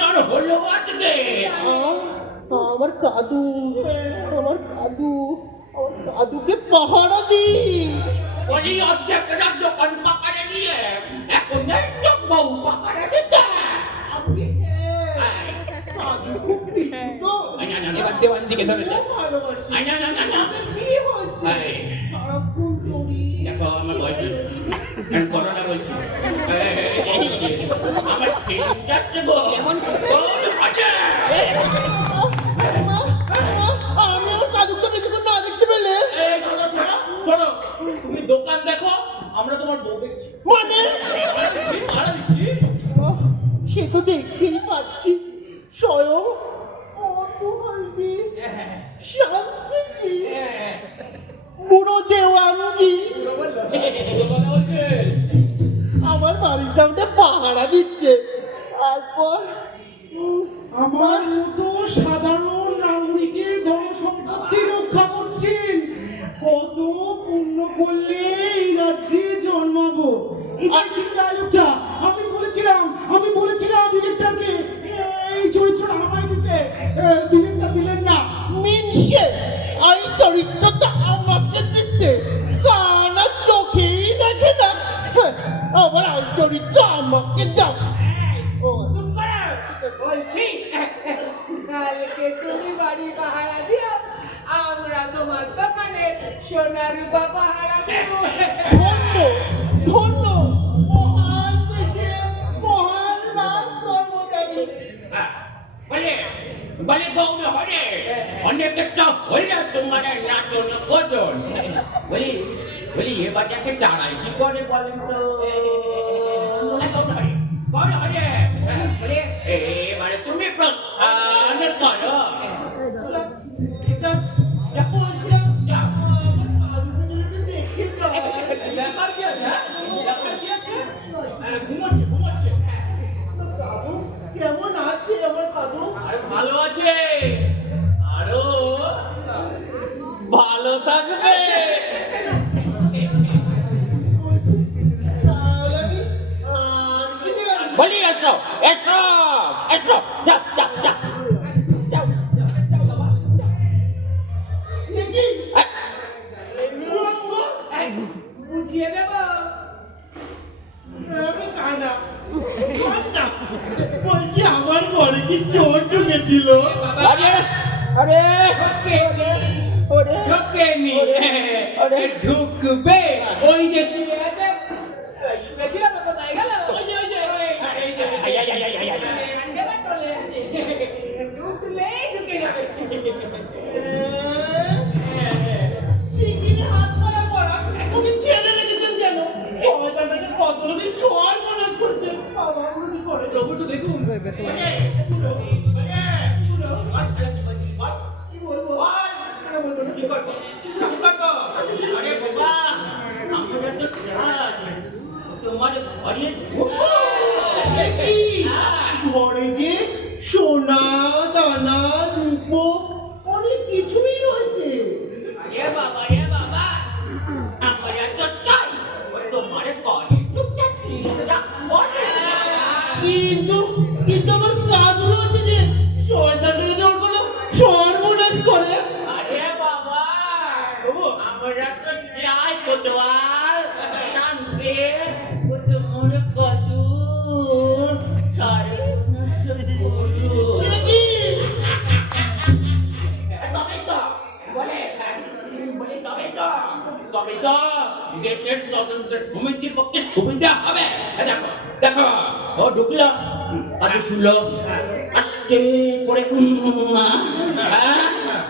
তোর হলো আজকে আমার কাদু আমার কাদু আমার কাদুকে পাহারা দিই বলি অর্ধেক রাত দোকান পাকারে দিয়ে এখন নেই তো বউ পাকারে দিতে। আপনি হ্যাঁ কাদু খুব বিশুদ্ধ এবার দেওয়ানজিকে ধরেছে। খুব ভালোবাসি না আমাদের বিয়ে হয়েছে এই। সারাক্ষণ চড়ি দেখো আমার বয়সে করোনা বলছি আমার ফিল্ম যাচ্ছে গো কেমন আমি আমার কাদুকে বেশিক্ষণ না দেখতে পেলে শোনো তুমি দোকান দেখো, আমরা তোমার বউ দেখছি মানে ভাড়া দিচ্ছি। সে তো দেখতেই পাচ্ছি স্বয়ং অপহারী শান্তি বুড়ো দেওয়ানজি আমার বাড়ির সামনে পাহারা দিচ্ছে তারপর আমার মতো সাধারণ নাগরিকের ধন সম্পত্তি রক্ষা করছেন। কত পুণ্য করলে এই রাজ্যে জন্মাবো। এটাই ছিল ডায়লগটা। আমি বলেছিলাম ডিরেক্টরকে এই চরিত্রটা আমায় দিতে, ডিরেক্টর দিলেন না। মিনসে এই চরিত্রটা আমাকে দিচ্ছে কানা চোখেই দেখে না হ্যাঁ, আবার এই চরিত্র আমাকে দাও ও বলছি কালকে তুমি বাড়ি পাহারা দিও, আমরা তোমার দোকানের সোনা রূপা পাহারা দেব। ধন্য ধন্য মহান দেশে মহান রাজ কর্মচারী বলে বলে গৌর হরে অনেক একটা হইলে তোমার নাচন ওজন বলি বলি এবারটাকে দাঁড়াই কি করে বলেন তো গৌর হরে বলে এবারে তুমি প্রস্থান করো। এটা যা বলছিলাম আমার কালকে দেখে যায় ব্যাপার কি আছে ব্যাপার কি আছে ঘুমোচ্ছে ঘুমোচ্ছে কাদু কেমন আছে আমার কাদু আরে ভালো আছে আরো ভালো থাকবে। তাহলে আমি আর কি দেবেন বলি এসো এসো এসো যাও যাও যাও যাও দেখি রঙ্গ বুঝিয়ে দেব। আমি কানা কানা বলছি আমার ঘরে কি চোর ঢুকেছিল আরে আরে ঢোকেনি, ঢুকবে। ওই যে শুয়ে আছে, ওই শুয়েছিল তো কোথায় গেল? ওই যে, এই যে। সেটা চলে আসে। ঢুকলেই ঢুকে যাবে। শিগগিরই হাত করা পড়া ওকে ছেড়ে রেখেছেন কেন শয়তানটাকে কত লোকে শোয়ার মনে করছে বাবা উনি করে প্রভু তো দেখুন কি বলবো কি করবো আরে বাবা আমরা তো তোমার ঘরে এ কি? ঘরে যে সোনা দানা রূপো অনেক কিছুই রয়েছে রে বাবা আমরা তো চাই তোমার ঘরে টুকটাক চিন্তা করে কিন্তু কিন্তু আমার কাজু রয়েছে যে শয়তানটাকে যে ওর কোনো সর্বনাশ করে আরে বাবা আমরা তো চাই কোতোয়াল শান্তি তোমার কদু সারে সে কি? তবে তো দেশের তদন্তের সমিতির পক্ষে সুবিধা হবে দেখো দেখো ও ঢুকলো কাজে শুনলো আর আস্তে করে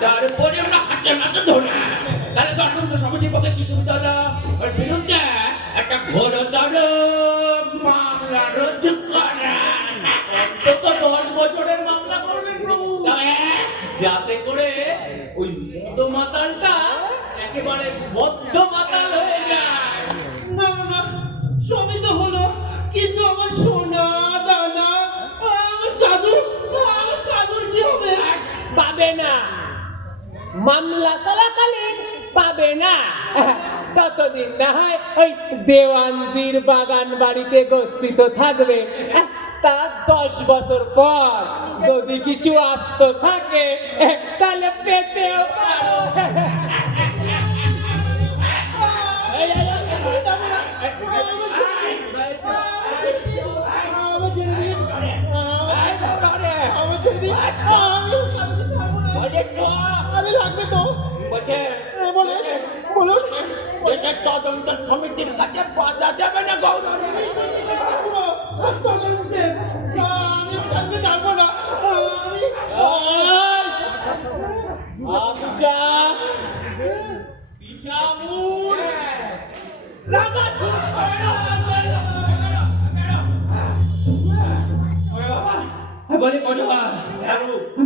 তারপরে আমরা হাতের মাথা ধরে তাহলে তখন তো সমিতির পক্ষে কি সুবিধা হলো ওর বিরুদ্ধে একটা ঘোরতর মামলা রুজু করা অন্তত 10 বছরের মামলা করবেন প্রভু যাতে করে ওই মদ মাতালটা একেবারে বদ্ধ মাতাল হয়ে যায়। না না না, সবই তো হলো, কিন্তু আমার সোনা দানা, আমার দাদুর কি হবে? পাবে না, মামলা চলাকালীন পাবে না। ততদিন না হয় ওই দেওয়ানজির বাগান বাড়িতে গচ্ছিত থাকবে। তার 10 বছর পর যদি কিছু আস্ত থাকে তাহলে পেতেও পারো। আমি লাগবে তো। বলুন তদন্ত সমিতির কাছে বাধা যাবে না গৌরী। আমি কালকে যাবো না। আচ্ছা পিছামুর লাগা বলে কত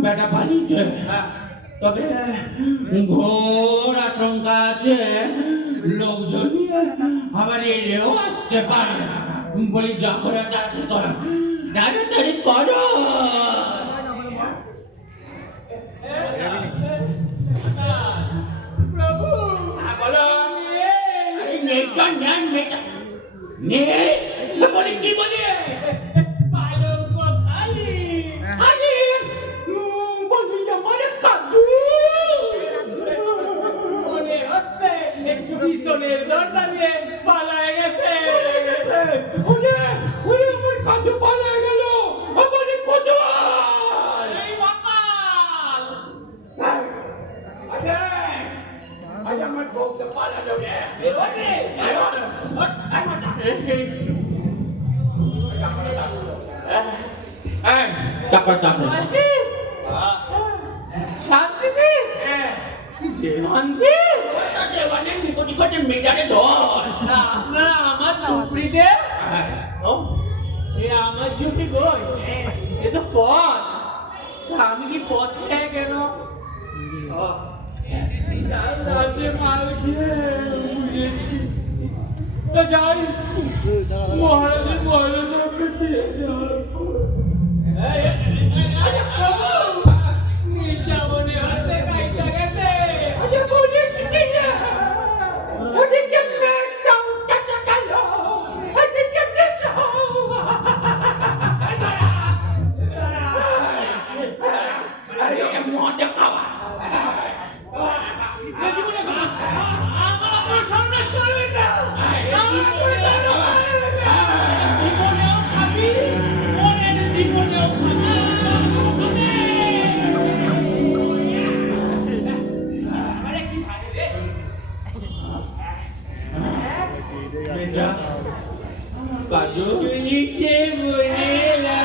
বেটা পালিয়েছে, তবে ঘোর আশঙ্কা আছে লোকজন নিয়ে আবার এলেও আসতে পারে। বলি যা করে তাড়াতাড়ি করো। প্রভু বলো মেয়েটা নেন, মেয়েটা নেই বলি কি বলি পালং খালি আরে বলি আমার কাদু মনে হচ্ছে একটু পিছনের দরজা দিয়ে পালায় গেছে। আমার কাদু পালায় গেল। বলি কোথায় এই বাকাল আরে আমার বউকে পালালো রে। বেরোনে চাপা শান্তি দেওয়ানজি দেওয়ানের নিকটি করছে মেটারে ধর। আপনারা আমার চুপড়িতে আমার চুপড়ি কই এ তো পথ। আমি কি পথ খেয়ে কেন রাতে মাল খেয়ে বুঝেছি। তা যাই মহারাজের মহিলা সঙ্গে ফিরে নেশা মনে হচ্ছে কাইটা গেছে। আচ্ছা বলিস কি না ওদিকে মেটাও টাটা কালো ওদিকে নেশাও। আরে মজা খাওয়া আমার সন্ন্যাস করবেন না। জীবনেও খাবি, মনের জীবনেও খাবি। আরে কি ভালো রে। কাজু চলিছে বলেলা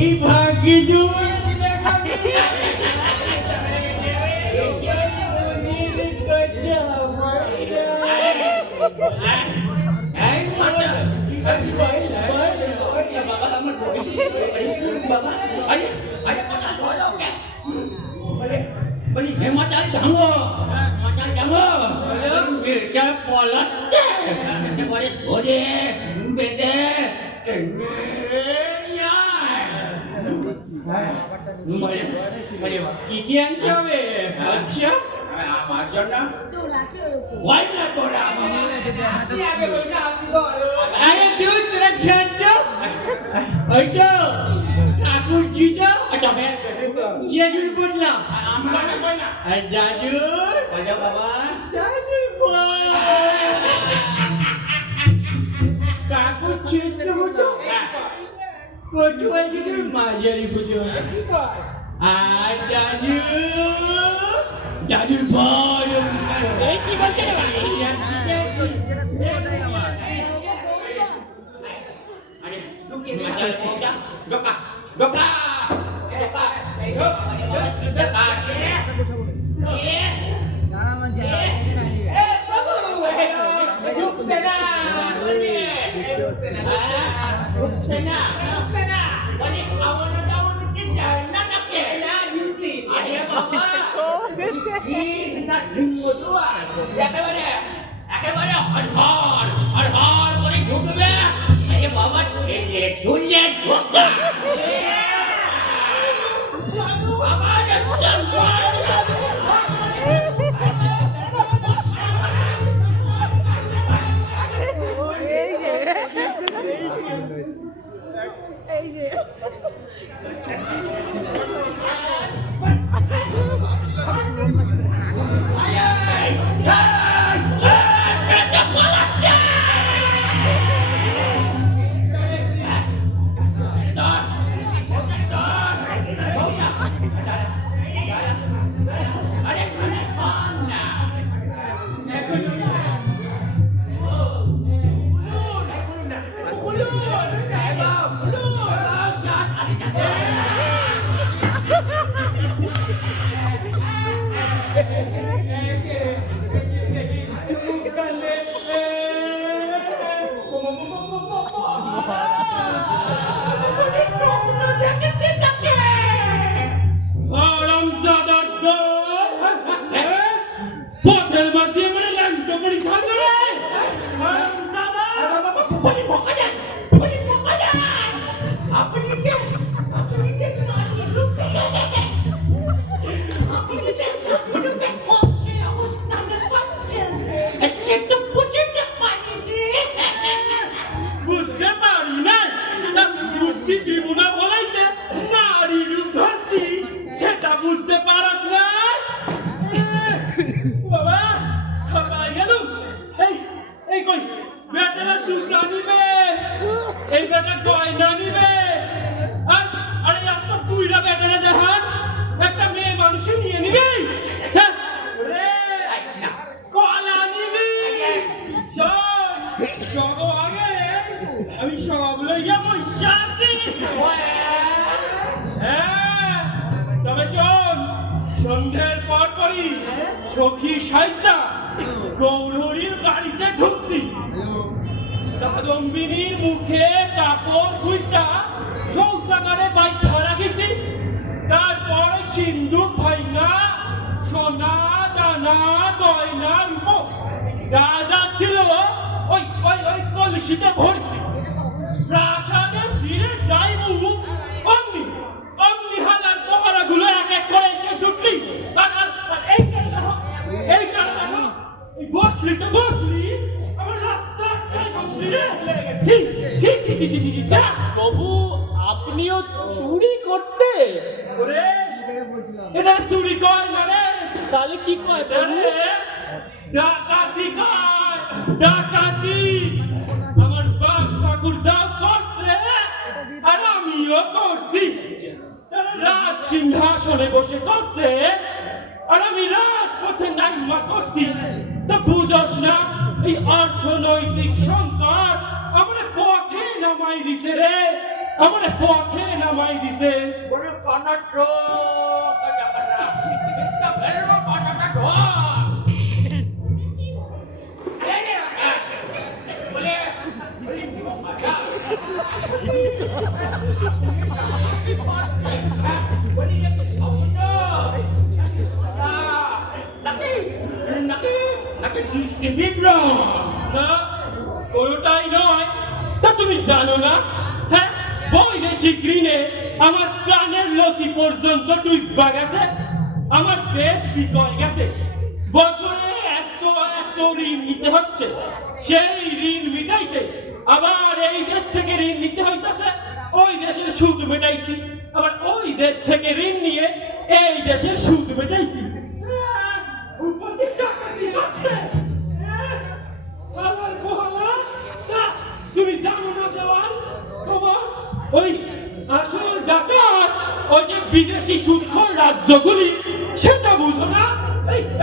এই ভাগ্যে জোর এই মাতা বাবা আমার বাবা আরে আরে কথা বলো কে বলি হে মাতা জানো এটা পলাচ্ছে বলে ধরে বেঁধে কি কি আনতে হবে? আচ্ছা আমার জন্য আরে তুই তোরা ছেড়ে ওই তো ঠাকুর জিটা জেজুর বললাম আর জাজুর বাবা কাকুর ছেড়ে বুঝো কটুয়া যদি মাঝারি বুঝো আর জাজুর বড় এই কি বলছে ঢোকা ঢোকা এই ঢোকা একেবারে হরহর হরহর করে ঢুকবে আরে বাবা ঝুললে ঢোকা বাবা পথের মাঝে মানে ল্যাংটো করি খাবে রে বলি মকা যান আপনি কে নারী রূপ আপনি কে রূপে পক্ষে অবস্থানে পাচ্ছেন একটু বুঝতে পারি বুঝতে পারি না বুঝতে দিব না বলাইছে নারী রূপ ধরছি সেটা বুঝতে পারস না বাবা বাবা গেলুম এই কই বেটারা দুধ নিবে এই বেটা গয়না নিবে আরে আস্তে তুইরা বেটারা দেখান একটা মেয়ে মানুষ নিয়ে নিবে হ্যাঁ রে কলা নিবি সব আগে আমি সব লইয়া বসে আছি হ্যাঁ তবে শোন সন্ধ্যের পর পরই সখী সাইজা গৌরীর বাড়িতে ঢুকছি কাদম্বিনীর মুখে কাপড় খুঁজা শৌচাগারে বাইক ধরা গেছি তারপর সিন্ধুক ভাইনা সোনা দানা গয়না রূপ যা যা ছিল ওই কলসিতে ভরছি প্রাসাদে ফিরে যাইবু অমনি হালার পহরাগুলো এক এক করে এসে জুটলি এই কারণে বসলি আমার রাস্তা বসলি রে ছি যা প্রভু আপনিও চুরি করতে ওরে এটা চুরি কর মানে তাহলে কি কয় প্রভু ডাকাতি আমার বাপ ঠাকুর দাও করছে আর আমিও করছি রাজ সিংহাসনে বসে করছে আর আমি রাজপথে নাইমা করছি তা বুঝস না এই অর্থনৈতিক সংকট আমার পথে নামাই দিছে রে আমার পথে নামাই দিছে বড় কনাট্র কাজাকারা এটা বেরো পাটাটা ঢোক কোনোটাই নয় তা তুমি জানো না হ্যাঁ বৈদেশিক ঋণে আমার প্রাণের লতি পর্যন্ত ডুববা গেছে আমার দেশ বিকল গেছে বছরে এত ঋণ নিতে হচ্ছে সেই ঋণ মিটাইতে আবার এই দেশ থেকে ঋণ নিতে হইতেছে ওই দেশের সুদ মেটাইছি আবার ওই দেশ থেকে ঋণ নিয়ে এই দেশের সুদ মেটাইছি উপরে টাকা দিয়ে রাখছে তুমি জানো না দেওয়াল তোমার ওই আসল ডাকাত ওই যে বিদেশি সুদখোর রাজ্যগুলি সেটা বুঝো না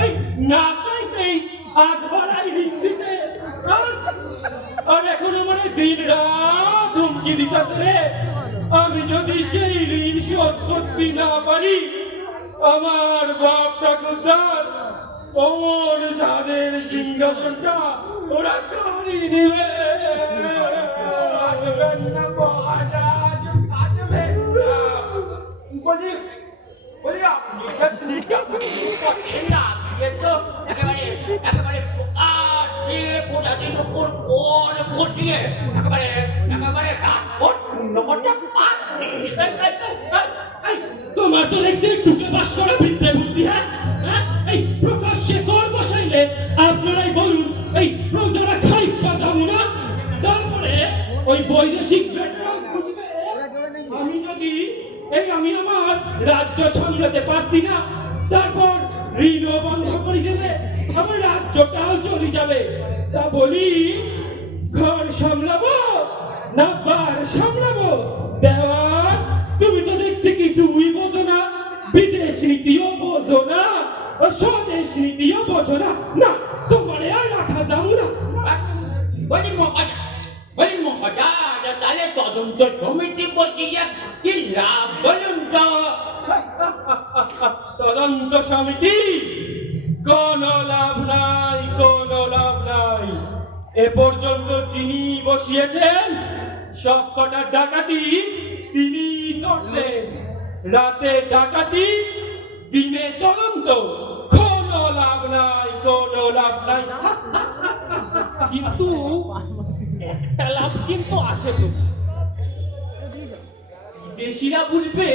এই না চাইতেই আগ বাড়াই দিচ্ছে আর এখন আমার দিন রাত হুমকি দিতেছে রে আমি যদি সেই ঋণ শোধ করতে না পারি, আমার বাপ ঠাকুরদার অমর সাদের সিংহাসনটা ওরা কারি নিবে। একেবারে একেবারে প্রকাশ্যে প্রজাতির উপর কর বসিয়ে একেবারে একেবারে রাজপথ পূর্ণ করতে পারবে। তোমার তো দেখছি ঢুকে বাস করা বিদ্যে বুদ্ধি। হ্যাঁ, এই প্রকাশ্যে কর বসাইলে আপনারাই বলুন, এই প্রজারা খাই পাজাবো না, তারপরে ওই বৈদেশিক বেটরাম বুঝবে আমি আমার রাজ্য সামলাতে পারছি না, তারপর ঋণও বন্ধ করে দেবে, আমার রাজ্যটাও চলে যাবে। তা বলি, ঘর সামলাবো না বার সামলাবো? দেওয়ার তুমি তো দেখছি কিছুই বোঝো না, বিদেশ নীতিও বোঝো না, ও স্বদেশ নীতিও বোঝো না। না, তোমারে আর রাখা যাবো না। বলি মহারাজ, তাহলে তদন্ত সমিতি বসিয়ে কি লাভ বলুন তো? তদন্ত সমিতি কোনো লাভ নাই, কোনো লাভ নাই। এ পর্যন্ত যিনি বসিয়েছেন সব কটা ডাকাতি তিনি করছেন। রাতে ডাকাতি, দিনে তদন্ত, কোনো লাভ নাই, কোনো লাভ নাই। কিন্তু একটা লাভ কিন্তু আছে তো, দেশিরা বুঝবে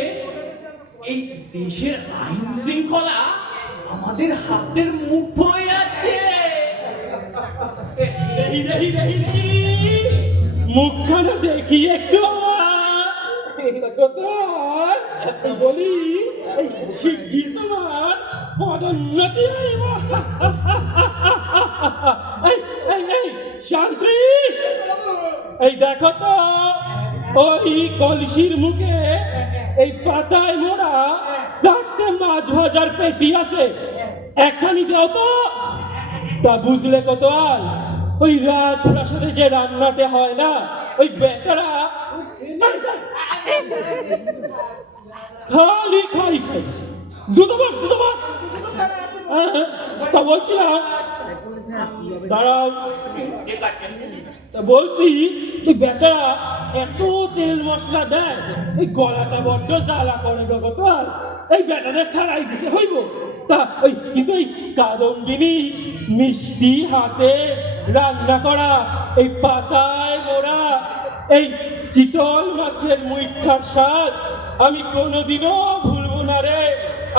এই দেশের আইন শৃঙ্খলা আমাদের হাতের মুঠোয় আছে। মুখখানা দেখি একটু বলি, শিগগির তোমার পদোন্নতি হইব। শান্তি, এই দেখো তো ওই কলসির মুখে এই পাতায় মোড়া 4টে মাছ ভাজার পেটি আছে, একখানি দেও তো। তা বুঝলে কত আর, ওই রাজপ্রাসাদে যে রান্নাতে হয় না, ওই বেটারা খালি খাই খাই দুটোবার তা বলছিলাম, দাঁড়াও, তা বলছি এই বেটারা এত তেল মশলা দেয়, এই গলাটা বড্ড জ্বালা করে কত আর, এই বেটাদের ছাড়াই দিতে হইব। তা ওই কিন্তু এই কাদম্বিনী মিষ্টি হাতে রান্না করা, এই পাতায় মোড়া এই চিতল মাছের মুইঠার স্বাদ আমি কোনোদিনও ভুলবো না রে,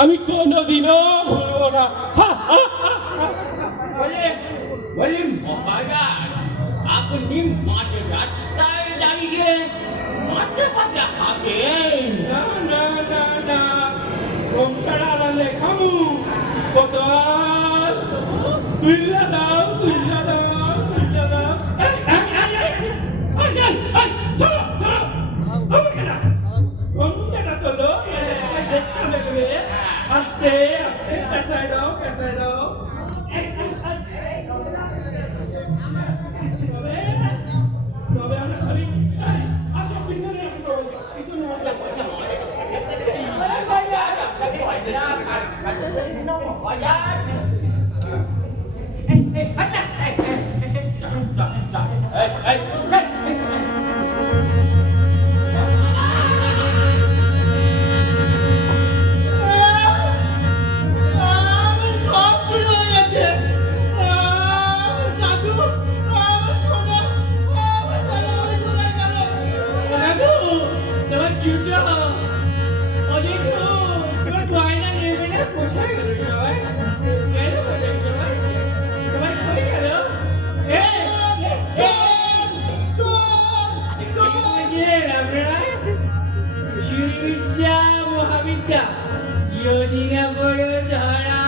আমি কোনোদিনও ভুলবো না। বলি মহারাজ, আপনি মাঝ রাস্তায় দাঁড়িয়ে মাঝে মাঝে হাঁকেন? না না না না, ঘোমটার আড়ালে খামু কত আর, তুইলা দাও, তুইলা দাও, তুইলা দাও। ঘোমটাটা তোলো, দেখতে লাগবে, আস্তে আস্তে পেঁচাই দাও, পেঁচাই দাও। তবে আমরা খালি আসো, পিছনে আসো, পিছনে আসো। আমার সব চুরি হয়ে গেছে। দাদু, আমার সোনা, আমার সোনা কোথায় গেল? দাদু, তোমার জুতো অনেক তো, তোমার গয়না নেবে না, কোথায় গেল সবাই? গেল কোথায় সবাই? সবাই কই গেল? আপনারা শিবিদ্যা মহাবিদ্যা যদি না বড় ধরা